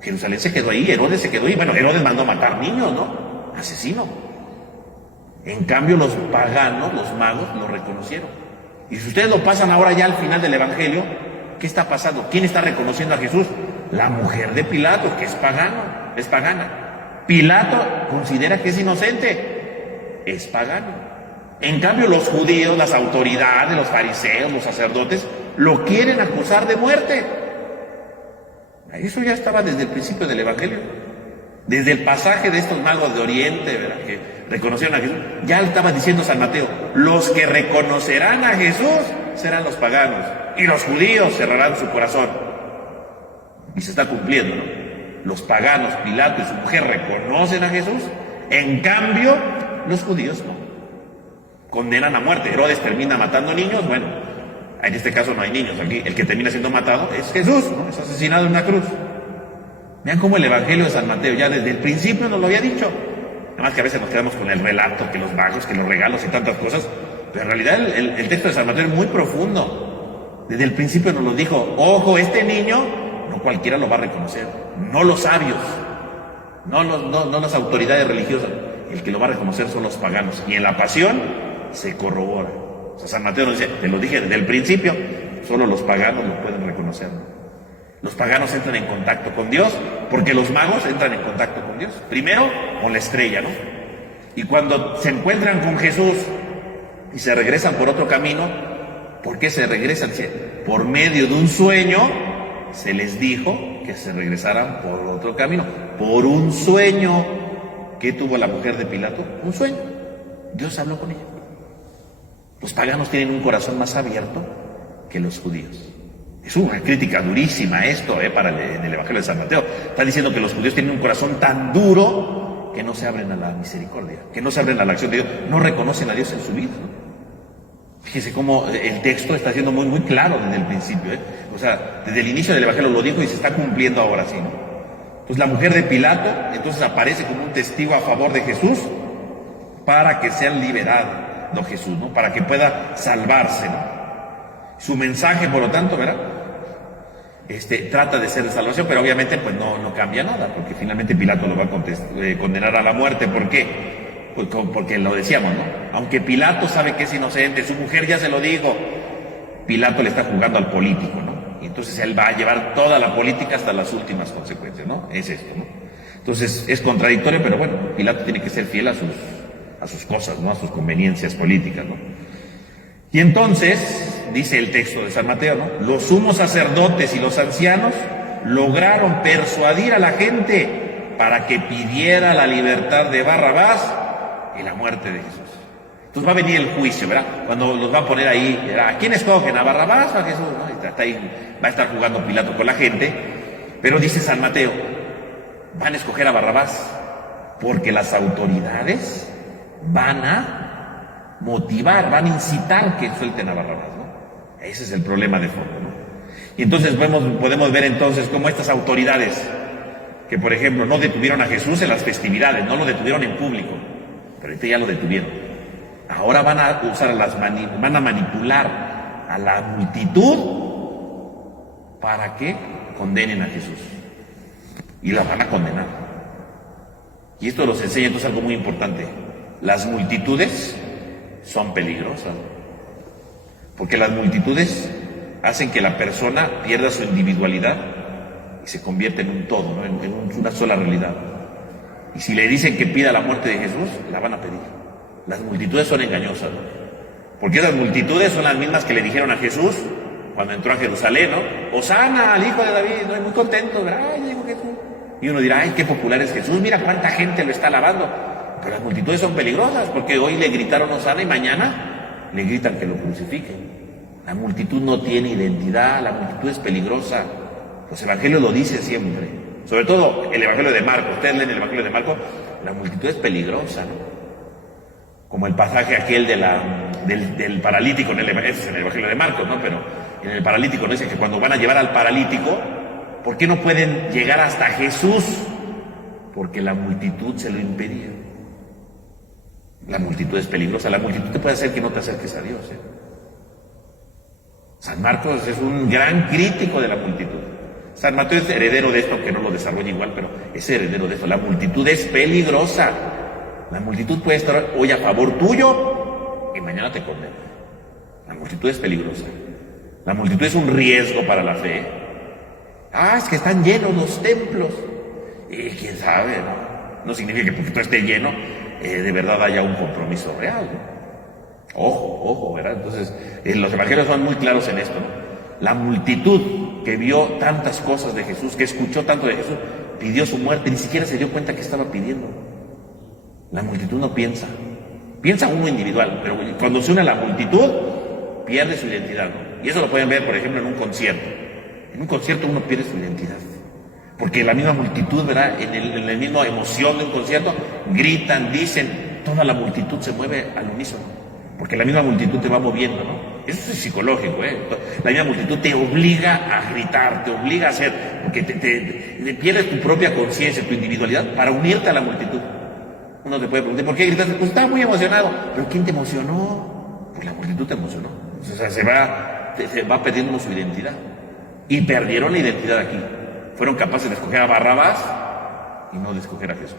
Jerusalén se quedó ahí, Herodes se quedó ahí. Bueno, Herodes mandó matar niños, ¿no? Asesino. En cambio, los paganos, los magos, lo reconocieron. Y si ustedes lo pasan ahora ya al final del Evangelio, ¿qué está pasando? ¿Quién está reconociendo a Jesús? La mujer de Pilato, que es pagana. Pilato considera que es inocente. Es pagano. En cambio, los judíos, las autoridades, los fariseos, los sacerdotes, lo quieren acusar de muerte. Eso ya estaba desde el principio del Evangelio. Desde el pasaje de estos magos de Oriente, ¿verdad?, que reconocieron a Jesús, ya estaba diciendo San Mateo, los que reconocerán a Jesús serán los paganos, y los judíos cerrarán su corazón. Y se está cumpliendo, ¿no? Los paganos, Pilato y su mujer, reconocen a Jesús. En cambio, los judíos no. Condenan a muerte. Herodes termina matando niños. Bueno, en este caso no hay niños. Aquí el que termina siendo matado es Jesús, ¿no? Es asesinado en una cruz. Vean cómo el Evangelio de San Mateo ya desde el principio nos lo había dicho. Además que a veces nos quedamos con el relato, que los magos, que los regalos y tantas cosas. Pero en realidad el texto de San Mateo es muy profundo. Desde el principio nos lo dijo. Ojo, este niño no cualquiera lo va a reconocer. No los sabios. No las autoridades religiosas. El que lo va a reconocer son los paganos. Y en la pasión se corrobora. O sea, San Mateo nos dice, te lo dije desde el principio, solo los paganos lo pueden reconocer. Los paganos entran en contacto con Dios, porque los magos entran en contacto con Dios. Primero, con la estrella, ¿no? Y cuando se encuentran con Jesús y se regresan por otro camino, ¿por qué se regresan? Por medio de un sueño, se les dijo que se regresaran por otro camino. Por un sueño. ¿Qué tuvo la mujer de Pilato? Un sueño. Dios habló con ella. Los paganos tienen un corazón más abierto que los judíos. Es una crítica durísima esto, en el Evangelio de San Mateo. Está diciendo que los judíos tienen un corazón tan duro que no se abren a la misericordia, que no se abren a la acción de Dios, no reconocen a Dios en su vida, ¿no? Fíjese cómo el texto está siendo muy, muy claro desde el principio, O sea, desde el inicio del Evangelio lo dijo y se está cumpliendo ahora sí, ¿no? Pues la mujer de Pilato entonces aparece como un testigo a favor de Jesús para que sea liberado de Jesús, ¿no? Para que pueda salvarse, ¿no? Su mensaje, por lo tanto, ¿verdad?, trata de ser de salvación, pero obviamente pues no cambia nada, porque finalmente Pilato lo va a condenar a la muerte. ¿Por qué? Pues porque lo decíamos, ¿no? Aunque Pilato sabe que es inocente, su mujer ya se lo dijo, Pilato le está jugando al político, ¿no? Y entonces él va a llevar toda la política hasta las últimas consecuencias, ¿no? Es esto, ¿no? Entonces es contradictorio, pero bueno, Pilato tiene que ser fiel a sus cosas, ¿no? A sus conveniencias políticas, ¿no? Y entonces, dice el texto de San Mateo, ¿no?, los sumos sacerdotes y los ancianos lograron persuadir a la gente para que pidiera la libertad de Barrabás y la muerte de Jesús. Entonces va a venir el juicio, ¿verdad? Cuando los va a poner ahí, ¿verdad? ¿A quién escogen? ¿A Barrabás o a Jesús? ¿No? Y hasta ahí va a estar jugando Pilato con la gente. Pero dice San Mateo, van a escoger a Barrabás porque las autoridades van a motivar, van a incitar que suelten a Barrabás, ¿no? Ese es el problema de fondo, ¿no? Y entonces podemos ver entonces cómo estas autoridades, que por ejemplo no detuvieron a Jesús en las festividades, no lo detuvieron en público, pero ahorita ya lo detuvieron. Ahora van a usar van a manipular a la multitud para que condenen a Jesús. Y la van a condenar. Y esto nos enseña entonces algo muy importante. Las multitudes son peligrosas. Porque las multitudes hacen que la persona pierda su individualidad y se convierte en un todo, ¿no? en una sola realidad. Y si le dicen que pida la muerte de Jesús, la van a pedir. Las multitudes son engañosas, ¿no? Porque esas multitudes son las mismas que le dijeron a Jesús cuando entró a Jerusalén, ¿no? Hosana al hijo de David, ¿no? Muy contentos, ay, llegó Jesús. Y uno dirá, ay, qué popular es Jesús, mira cuánta gente lo está alabando. Pero las multitudes son peligrosas, porque hoy le gritaron Hosana y mañana le gritan que lo crucifiquen. La multitud no tiene identidad, la multitud es peligrosa. Los evangelios lo dicen siempre. Sobre todo el evangelio de Marcos. Ustedes leen el evangelio de Marcos, la multitud es peligrosa, ¿no? Como el pasaje aquel del paralítico, es en el evangelio de Marcos, ¿no? Pero en el paralítico no dice que cuando van a llevar al paralítico, ¿por qué no pueden llegar hasta Jesús? Porque la multitud se lo impedía. La multitud es peligrosa, la multitud te puede hacer que no te acerques a Dios, ¿eh? San Marcos es un gran crítico de la multitud. San Mateo es heredero de esto, que no lo desarrolla igual, pero es heredero de esto. La multitud es peligrosa. La multitud puede estar hoy a favor tuyo y mañana te condena. La multitud es peligrosa. La multitud es un riesgo para la fe. Es que están llenos los templos. Y quién sabe, ¿no? No significa que porque todo esté lleno, de verdad haya un compromiso real, ¿no? Ojo, ¿verdad? Entonces, los evangelios son muy claros en esto, ¿no? La multitud que vio tantas cosas de Jesús, que escuchó tanto de Jesús, pidió su muerte, ni siquiera se dio cuenta que estaba pidiendo. La multitud no piensa. Piensa uno individual, pero cuando se une a la multitud, pierde su identidad, ¿no? Y eso lo pueden ver, por ejemplo, en un concierto. En un concierto uno pierde su identidad. Porque la misma multitud, ¿verdad? En la misma emoción de un concierto, gritan, dicen, toda la multitud se mueve al unísono. Porque la misma multitud te va moviendo, ¿no? Eso es psicológico, ¿eh? La misma multitud te obliga a gritar, te obliga a hacer, porque te pierdes tu propia conciencia, tu individualidad, para unirte a la multitud. Uno te puede preguntar, ¿por qué gritaste? Pues estaba muy emocionado. ¿Pero quién te emocionó? Pues la multitud te emocionó. O sea, se va perdiendo su identidad. Y perdieron la identidad aquí. Fueron capaces de escoger a Barrabás y no de escoger a Jesús.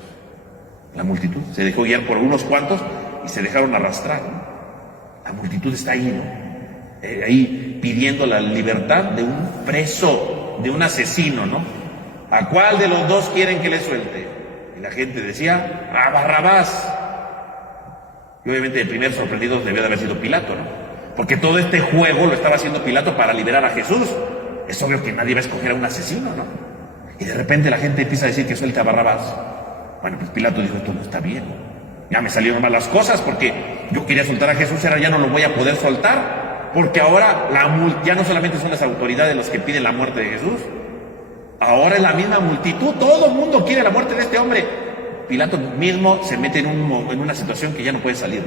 La multitud se dejó guiar por unos cuantos y se dejaron arrastrar, ¿no? La multitud está ahí, ¿no? Ahí pidiendo la libertad de un preso, de un asesino, ¿no? ¿A cuál de los dos quieren que le suelte? Y la gente decía, a Barrabás. Y obviamente el primer sorprendido debió de haber sido Pilato, ¿no? Porque todo este juego lo estaba haciendo Pilato para liberar a Jesús. Es obvio que nadie va a escoger a un asesino, ¿no? Y de repente la gente empieza a decir que suelte a Barrabás. Bueno, pues Pilato dijo, esto no está bien, ¿no? Ya me salieron mal las cosas porque yo quería soltar a Jesús, ahora ya no lo voy a poder soltar, porque ahora ya no solamente son las autoridades los que piden la muerte de Jesús, ahora es la misma multitud, todo el mundo quiere la muerte de este hombre. Pilato mismo se mete en una situación que ya no puede salir.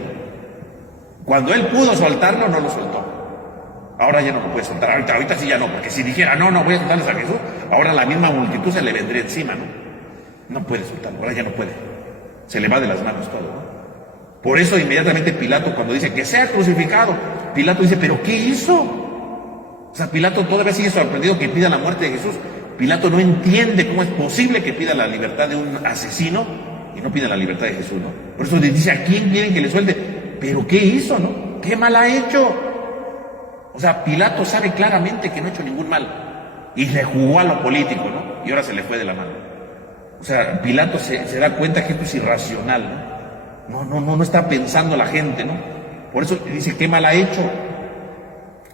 Cuando él pudo soltarlo, no lo soltó. Ahora ya no lo puede soltar, ahorita sí ya no, porque si dijera, no voy a soltarles a Jesús, ahora la misma multitud se le vendría encima, ¿no? No puede soltarlo, ahora ya no puede. Se le va de las manos todo, ¿no? Por eso inmediatamente Pilato, cuando dice que sea crucificado, Pilato dice, ¿pero qué hizo? O sea, Pilato todavía sigue sorprendido que pida la muerte de Jesús. Pilato no entiende cómo es posible que pida la libertad de un asesino y no pida la libertad de Jesús, ¿no? Por eso le dice, ¿a quién quieren que le suelte? ¿Pero qué hizo, no? ¿Qué mal ha hecho? O sea, Pilato sabe claramente que no ha hecho ningún mal y le jugó a lo político, ¿no? Y ahora se le fue de la mano. O sea, Pilato se da cuenta que esto es irracional, ¿no? No está pensando la gente, ¿no? Por eso dice, ¿qué mal ha hecho?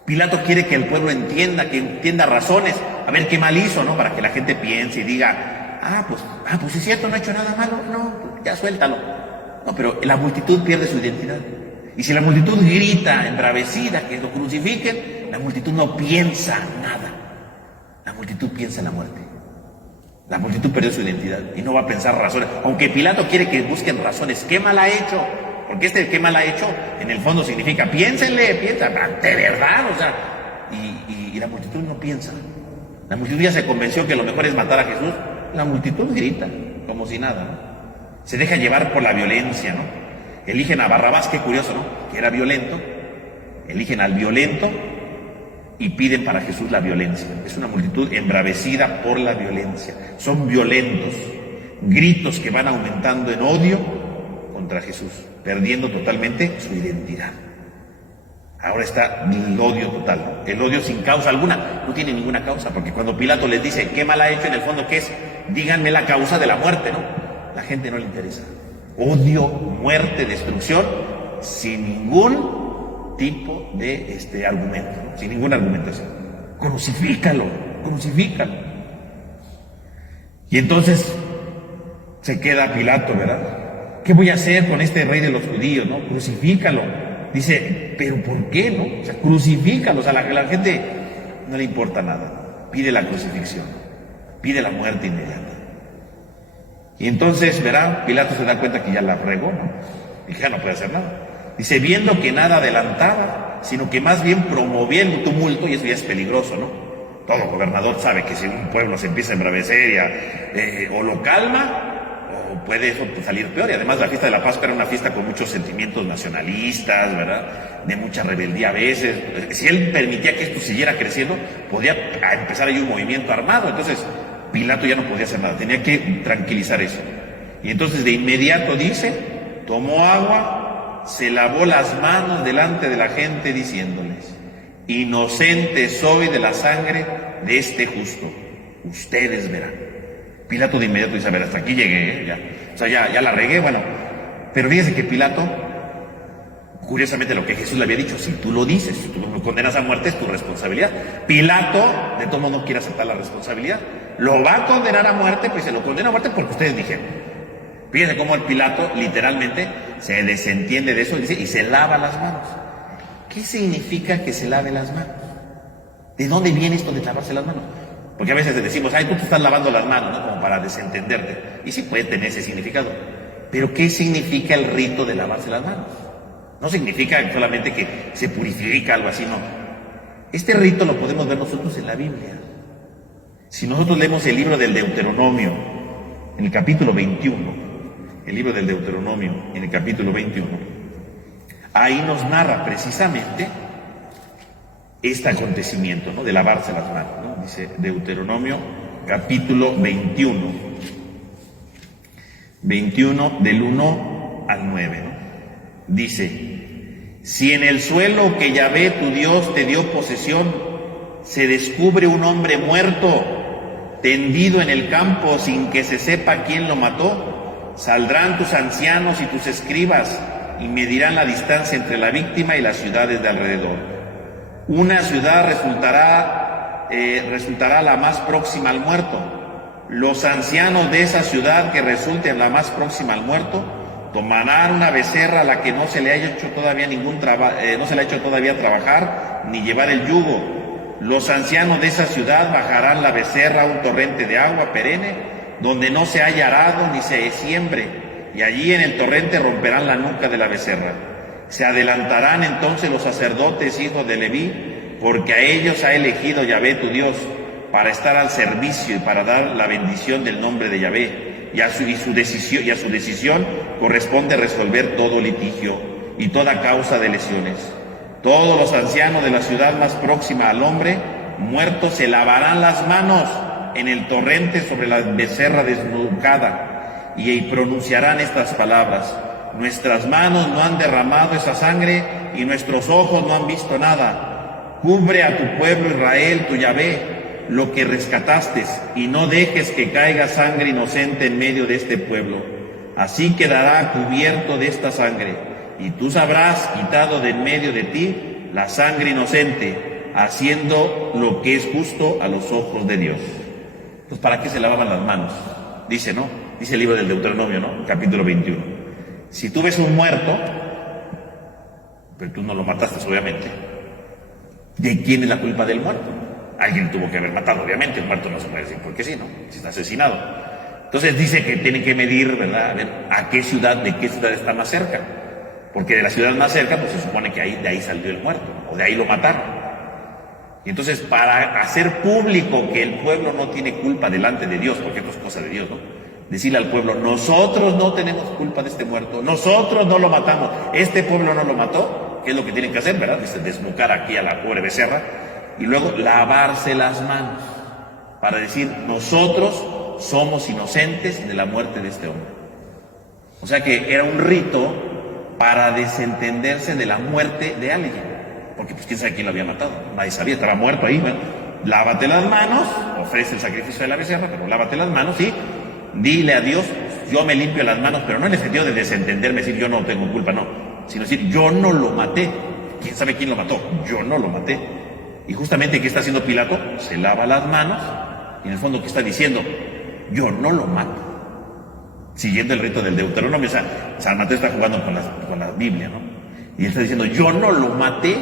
Pilato quiere que el pueblo entienda, que entienda razones, a ver qué mal hizo, ¿no? Para que la gente piense y diga, pues si es cierto, no ha hecho nada malo, no, ya suéltalo. No, pero la multitud pierde su identidad. Y si la multitud grita embravecida que lo crucifiquen, la multitud no piensa nada. La multitud piensa en la muerte. La multitud perdió su identidad y no va a pensar razones. Aunque Pilato quiere que busquen razones, ¿qué mal ha hecho? Porque qué mal ha hecho, en el fondo significa, piénsenle, piensa, de verdad, o sea, y la multitud no piensa. La multitud ya se convenció que lo mejor es matar a Jesús. La multitud grita, como si nada, ¿no? Se deja llevar por la violencia, ¿no? Eligen a Barrabás, qué curioso, ¿no? Que era violento. Eligen al violento y piden para Jesús la violencia. Es una multitud embravecida por la violencia. Son violentos, gritos que van aumentando en odio contra Jesús, perdiendo totalmente su identidad. Ahora está el odio total, ¿no? El odio sin causa alguna, no tiene ninguna causa, porque cuando Pilato les dice qué mal ha hecho, en el fondo, ¿qué es? Díganme la causa de la muerte, ¿no? La gente no le interesa. Odio, muerte, destrucción, sin ningún tipo de argumento, ¿no? Sin ninguna argumentación. Crucifícalo. Y entonces se queda Pilato, ¿verdad? ¿Qué voy a hacer con este rey de los judíos, no? Crucifícalo. Dice, ¿pero por qué, no? O sea, crucifícalo. O sea, la gente no le importa nada. Pide la crucifixión. Pide la muerte inmediata. Y entonces, verán, Pilato se da cuenta que ya la regó, ¿no? Y ya no puede hacer nada. Dice, viendo que nada adelantaba, sino que más bien promovía el tumulto, y eso ya es peligroso, ¿no? Todo gobernador sabe que si un pueblo se empieza a embravecer, o lo calma, o puede eso salir peor. Y además la fiesta de la Pascua era una fiesta con muchos sentimientos nacionalistas, ¿verdad? De mucha rebeldía a veces. Si él permitía que esto siguiera creciendo, podía empezar ahí un movimiento armado. Entonces Pilato ya no podía hacer nada, tenía que tranquilizar eso. Y entonces de inmediato dice, tomó agua, se lavó las manos delante de la gente diciéndoles, inocente soy de la sangre de este justo, ustedes verán. Pilato de inmediato dice, a ver, hasta aquí llegué, ya. O sea, ya la regué, bueno. Pero fíjense que Pilato, curiosamente lo que Jesús le había dicho, si tú lo dices, si tú lo condenas a muerte, es tu responsabilidad. Pilato, de todo modo, no quiere aceptar la responsabilidad. Lo va a condenar a muerte, pues se lo condena a muerte porque ustedes dijeron. Fíjense cómo el Pilato literalmente se desentiende de eso, dice, y se lava las manos. ¿Qué significa que se lave las manos? ¿De dónde viene esto de lavarse las manos? Porque a veces decimos, ay, tú te estás lavando las manos, ¿no? Como para desentenderte. Y sí puede tener ese significado. Pero ¿qué significa el rito de lavarse las manos? No significa solamente que se purifica algo así, no. Este rito lo podemos ver nosotros en la Biblia. Si nosotros leemos el libro del Deuteronomio, en el capítulo 21, el libro del Deuteronomio, en el capítulo 21, ahí nos narra precisamente este acontecimiento, ¿no? De lavarse las manos, ¿no? Dice Deuteronomio, capítulo 21, del 1 al 9, ¿no? Dice, si en el suelo que Yahvé tu Dios te dio posesión, se descubre un hombre muerto, tendido en el campo sin que se sepa quién lo mató, saldrán tus ancianos y tus escribas y medirán la distancia entre la víctima y las ciudades de alrededor. Una ciudad resultará la más próxima al muerto. Los ancianos de esa ciudad que resulte la más próxima al muerto tomarán una becerra a la que no se le haya hecho todavía trabajar ni llevar el yugo. Los ancianos de esa ciudad bajarán la becerra a un torrente de agua perenne, donde no se haya arado ni se siembre, y allí en el torrente romperán la nuca de la becerra. Se adelantarán entonces los sacerdotes, hijos de Leví, porque a ellos ha elegido Yahvé tu Dios, para estar al servicio y para dar la bendición del nombre de Yahvé, y a su decisión corresponde resolver todo litigio y toda causa de lesiones. Todos los ancianos de la ciudad más próxima al hombre muerto se lavarán las manos en el torrente sobre la becerra desnucada y pronunciarán estas palabras: nuestras manos no han derramado esa sangre y nuestros ojos no han visto nada. Cubre a tu pueblo Israel, tu Yahvé, lo que rescataste, y no dejes que caiga sangre inocente en medio de este pueblo. Así quedará cubierto de esta sangre, y tú sabrás quitado de en medio de ti la sangre inocente, haciendo lo que es justo a los ojos de Dios. Pues ¿para qué se lavaban las manos? Dice, ¿no? Dice el libro del Deuteronomio, ¿no? Capítulo 21. Si tú ves un muerto, pero tú no lo mataste, obviamente. ¿De quién es la culpa del muerto? Alguien tuvo que haber matado, obviamente. El muerto no se puede decir porque sí, ¿no? Si está asesinado. Entonces dice que tienen que medir, ¿verdad? A ver, ¿a qué ciudad, de qué ciudad está más cerca? Porque de la ciudad más cerca, pues se supone que de ahí salió el muerto, o de ahí lo mataron. Y entonces, para hacer público que el pueblo no tiene culpa delante de Dios, porque esto es cosa de Dios, ¿no? Decirle al pueblo, nosotros no tenemos culpa de este muerto, nosotros no lo matamos, este pueblo no lo mató, ¿qué es lo que tienen que hacer, verdad? Desnucar aquí a la pobre becerra, y luego lavarse las manos, para decir, nosotros somos inocentes de la muerte de este hombre. O sea que era un rito para desentenderse de la muerte de alguien, porque pues quién sabe quién lo había matado, nadie sabía, estaba muerto ahí, ¿no? Lávate las manos, ofrece el sacrificio de la becerra, pero lávate las manos y dile a Dios, yo me limpio las manos, pero no en el sentido de desentenderme, decir yo no tengo culpa, no, sino decir yo no lo maté, quién sabe quién lo mató, yo no lo maté. Y justamente, ¿qué está haciendo Pilato? Se lava las manos y en el fondo, ¿qué está diciendo? Yo no lo mato. Siguiendo el rito del Deuteronomio, o sea, San Mateo está jugando con la Biblia, ¿no? Y él está diciendo, yo no lo maté,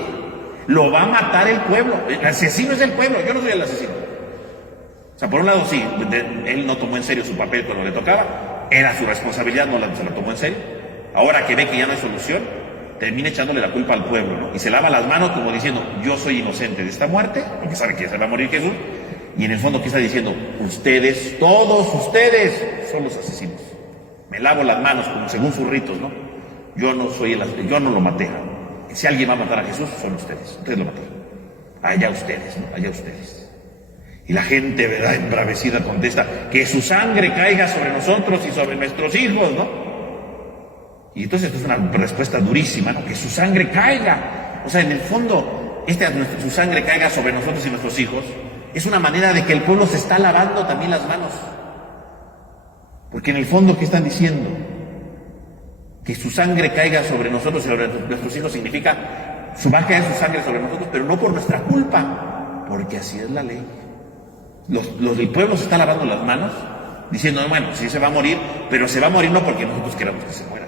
lo va a matar el pueblo. El asesino es el pueblo, yo no soy el asesino. O sea, por un lado sí, él no tomó en serio su papel cuando le tocaba, era su responsabilidad, se la tomó en serio. Ahora que ve que ya no hay solución, termina echándole la culpa al pueblo, ¿no? Y se lava las manos como diciendo, yo soy inocente de esta muerte, porque sabe que se va a morir Jesús. Y en el fondo, ¿qué está diciendo? Ustedes, todos ustedes, son los asesinos. Me lavo las manos, como según sus ritos, ¿no? Yo no lo maté. Si alguien va a matar a Jesús, son ustedes lo mataron. Allá ustedes, ¿no? Allá ustedes. Y la gente, ¿verdad?, embravecida contesta, que su sangre caiga sobre nosotros y sobre nuestros hijos, ¿no? Y entonces esto es una respuesta durísima, ¿no? Que su sangre caiga. O sea, en el fondo, su sangre caiga sobre nosotros y nuestros hijos, es una manera de que el pueblo se está lavando también las manos. Porque en el fondo, ¿qué están diciendo? Que su sangre caiga sobre nosotros y sobre nuestros hijos significa, va a caer su sangre sobre nosotros, pero no por nuestra culpa, porque así es la ley. Los del pueblo se están lavando las manos, diciendo, bueno, sí se va a morir, pero se va a morir no porque nosotros queramos que se muera.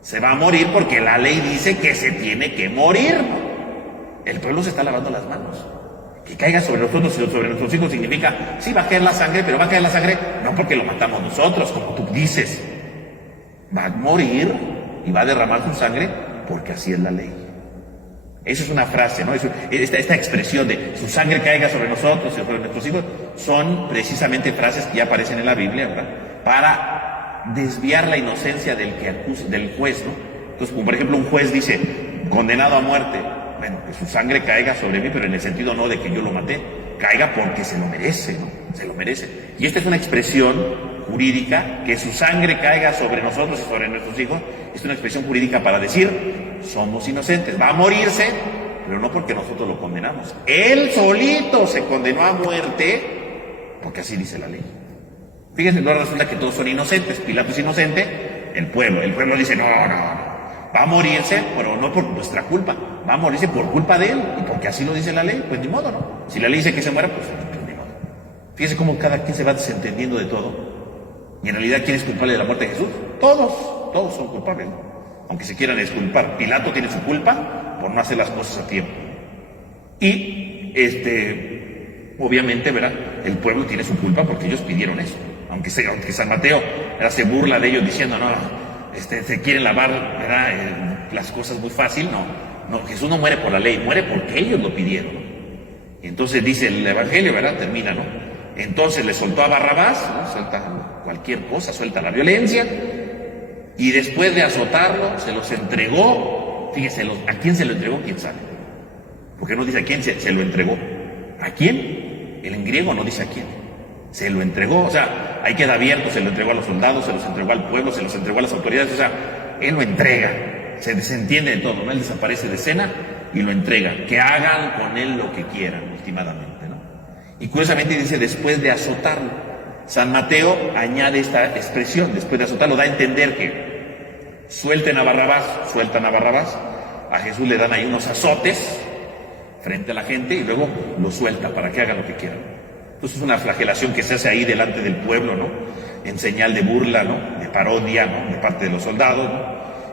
Se va a morir porque la ley dice que se tiene que morir. El pueblo se está lavando las manos. Que caiga sobre nosotros y sobre nuestros hijos significa, sí va a caer la sangre, pero va a caer la sangre no porque lo matamos nosotros, como tú dices. Va a morir y va a derramar su sangre porque así es la ley. Eso es una frase, ¿no? Esta expresión de su sangre caiga sobre nosotros y sobre nuestros hijos son precisamente frases que ya aparecen en la Biblia, ¿verdad? Para desviar la inocencia del juez, ¿no? Entonces, como por ejemplo un juez dice, condenado a muerte, bueno, que su sangre caiga sobre mí, pero en el sentido no de que yo lo maté, caiga porque se lo merece, ¿no? Se lo merece. Y esta es una expresión jurídica, que su sangre caiga sobre nosotros y sobre nuestros hijos, es una expresión jurídica para decir, somos inocentes, va a morirse, pero no porque nosotros lo condenamos. Él solito se condenó a muerte, porque así dice la ley. Fíjense, no resulta que todos son inocentes, Pilato es inocente, el pueblo dice, no, va a morirse, pero no por nuestra culpa, va a morirse por culpa de él, y porque así lo dice la ley, pues ni modo, ¿no? Si la ley dice que se muera, pues ni modo. Fíjense cómo cada quien se va desentendiendo de todo. Y en realidad, ¿quién es culpable de la muerte de Jesús? Todos son culpables, ¿no? Aunque se quieran disculpar. Pilato tiene su culpa por no hacer las cosas a tiempo. Y, obviamente, ¿verdad? El pueblo tiene su culpa porque ellos pidieron eso. Aunque San Mateo se burla de ellos diciendo, no, se quieren lavar, ¿verdad? Las cosas muy fácil, no, Jesús no muere por la ley, muere porque ellos lo pidieron, ¿no? Y entonces dice el Evangelio, ¿verdad? Termina, ¿no? Entonces le soltó a Barrabás, ¿no? Suelta cualquier cosa, suelta la violencia, y después de azotarlo, se los entregó. Fíjese, ¿a quién se lo entregó? ¿Quién sabe? Porque no dice a quién se lo entregó. ¿A quién? En griego no dice a quién. Se lo entregó, o sea, ahí queda abierto, se lo entregó a los soldados, se los entregó al pueblo, se los entregó a las autoridades, o sea, él lo entrega, se desentiende de todo, ¿no? Él desaparece de escena y lo entrega, que hagan con él lo que quieran, últimamente, ¿no? Y curiosamente dice, después de azotarlo. San Mateo añade esta expresión, después de azotarlo, da a entender que sueltan a Barrabás, a Jesús le dan ahí unos azotes frente a la gente y luego lo suelta para que hagan lo que quieran. Entonces es una flagelación que se hace ahí delante del pueblo, ¿no? En señal de burla, ¿no? De parodia, ¿no? De parte de los soldados, ¿no?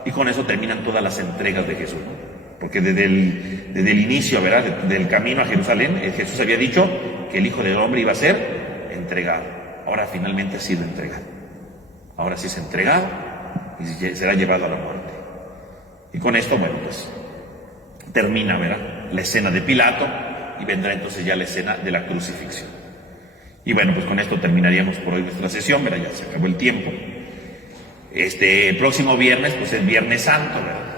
Y con eso terminan todas las entregas de Jesús, ¿no? porque desde el inicio, ¿verdad?, del camino a Jerusalén, Jesús había dicho que el Hijo del Hombre iba a ser entregado. Ahora finalmente ha sido entregado. Ahora sí es entregado y será llevado a la muerte. Y con esto, bueno, pues termina, ¿verdad?, la escena de Pilato y vendrá entonces ya la escena de la crucifixión. Y bueno, pues con esto terminaríamos por hoy nuestra sesión, ¿verdad? Ya se acabó el tiempo. El próximo viernes, pues es Viernes Santo, ¿verdad?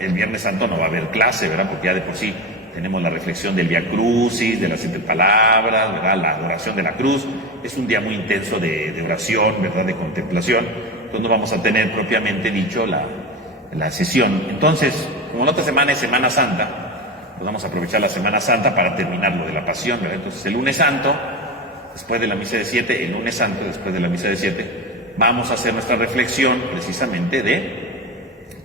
El Viernes Santo no va a haber clase, ¿verdad? Porque ya de por sí tenemos la reflexión del Vía Crucis, de las 7 palabras, ¿verdad?, la adoración de la cruz. Es un día muy intenso de oración, ¿verdad?, de contemplación. Entonces no vamos a tener propiamente dicho la sesión. Entonces, como la otra semana es Semana Santa, pues vamos a aprovechar la Semana Santa para terminar lo de la Pasión, ¿verdad? Entonces el lunes santo, después de la misa de 7, el lunes santo, después de la misa de 7, vamos a hacer nuestra reflexión precisamente de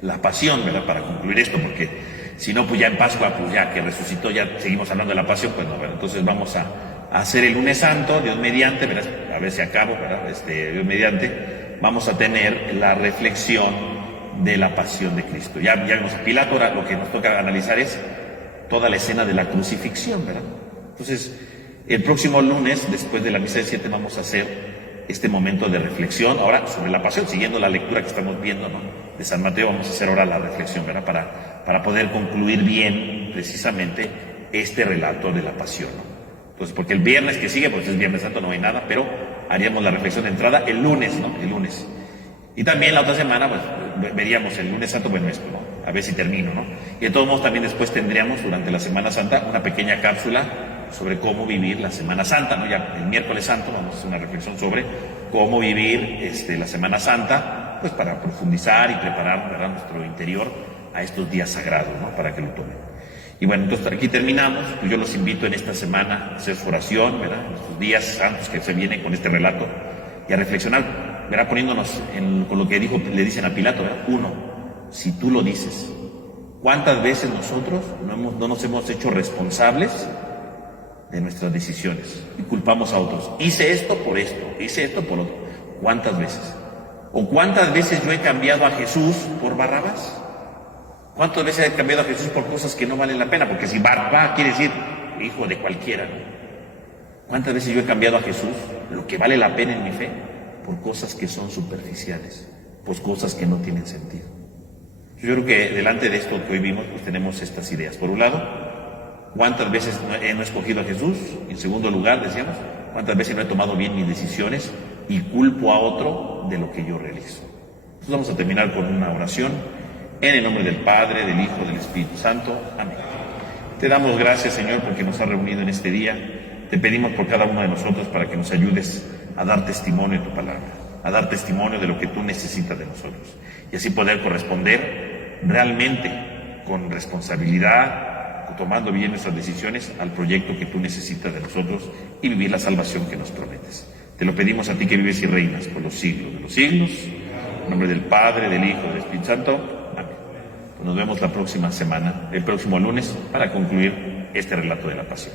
la Pasión, ¿verdad?, para concluir esto, porque si no, pues ya en Pascua, pues ya que resucitó, ya seguimos hablando de la Pasión, pues no, ¿verdad? Entonces vamos a hacer el lunes santo, Dios mediante, ¿verdad?, a ver si acabo, ¿verdad?, Dios mediante, vamos a tener la reflexión de la Pasión de Cristo. Ya vimos a Pilato, ahora lo que nos toca analizar es toda la escena de la crucifixión, ¿verdad? Entonces, el próximo lunes, después de la misa de 7, vamos a hacer este momento de reflexión, ahora sobre la Pasión, siguiendo la lectura que estamos viendo, ¿no?, de San Mateo. Vamos a hacer ahora la reflexión, ¿verdad?, para poder concluir bien, precisamente, este relato de la Pasión, ¿no? Entonces, porque el viernes que sigue, pues es Viernes Santo, no hay nada, pero haríamos la reflexión de entrada el lunes, ¿no?, el lunes. Y también la otra semana, pues, veríamos el lunes santo, bueno, esto, ¿no?, a ver si termino, ¿no? Y de todos modos también después tendríamos durante la Semana Santa una pequeña cápsula sobre cómo vivir la Semana Santa, ¿no? Ya el miércoles santo vamos a hacer una reflexión sobre cómo vivir la Semana Santa, pues para profundizar y preparar, ¿verdad?, nuestro interior a estos días sagrados, ¿no?, para que lo tomen. Y bueno, entonces aquí terminamos. Pues yo los invito en esta semana a hacer su oración, ¿verdad?, en estos días santos que se vienen con este relato, y a reflexionar, ¿verdad?, poniéndonos con lo que le dicen a Pilato, ¿verdad? 1, si tú lo dices, ¿cuántas veces nosotros no nos hemos hecho responsables de nuestras decisiones y culpamos a otros? Hice esto por esto, hice esto por otro. ¿Cuántas veces? ¿O cuántas veces yo he cambiado a Jesús por Barrabás? ¿Cuántas veces he cambiado a Jesús por cosas que no valen la pena? Porque si Barrabás quiere decir hijo de cualquiera, ¿no? ¿Cuántas veces yo he cambiado a Jesús, lo que vale la pena en mi fe, por cosas que son superficiales, por cosas que no tienen sentido? Yo creo que delante de esto que hoy vimos, pues tenemos estas ideas. Por un lado, ¿cuántas veces no he escogido a Jesús? En segundo lugar, decíamos, ¿cuántas veces no he tomado bien mis decisiones y culpo a otro de lo que yo realizo? Entonces vamos a terminar con una oración. En el nombre del Padre, del Hijo, del Espíritu Santo. Amén. Te damos gracias, Señor, porque nos has reunido en este día. Te pedimos por cada uno de nosotros para que nos ayudes a dar testimonio de tu palabra, a dar testimonio de lo que tú necesitas de nosotros, y así poder corresponder realmente con responsabilidad, tomando bien nuestras decisiones al proyecto que tú necesitas de nosotros y vivir la salvación que nos prometes. Te lo pedimos a ti que vives y reinas por los siglos de los siglos. En nombre del Padre, del Hijo y del Espíritu Santo. Amén. Pues nos vemos la próxima semana, el próximo lunes, para concluir este relato de la Pasión.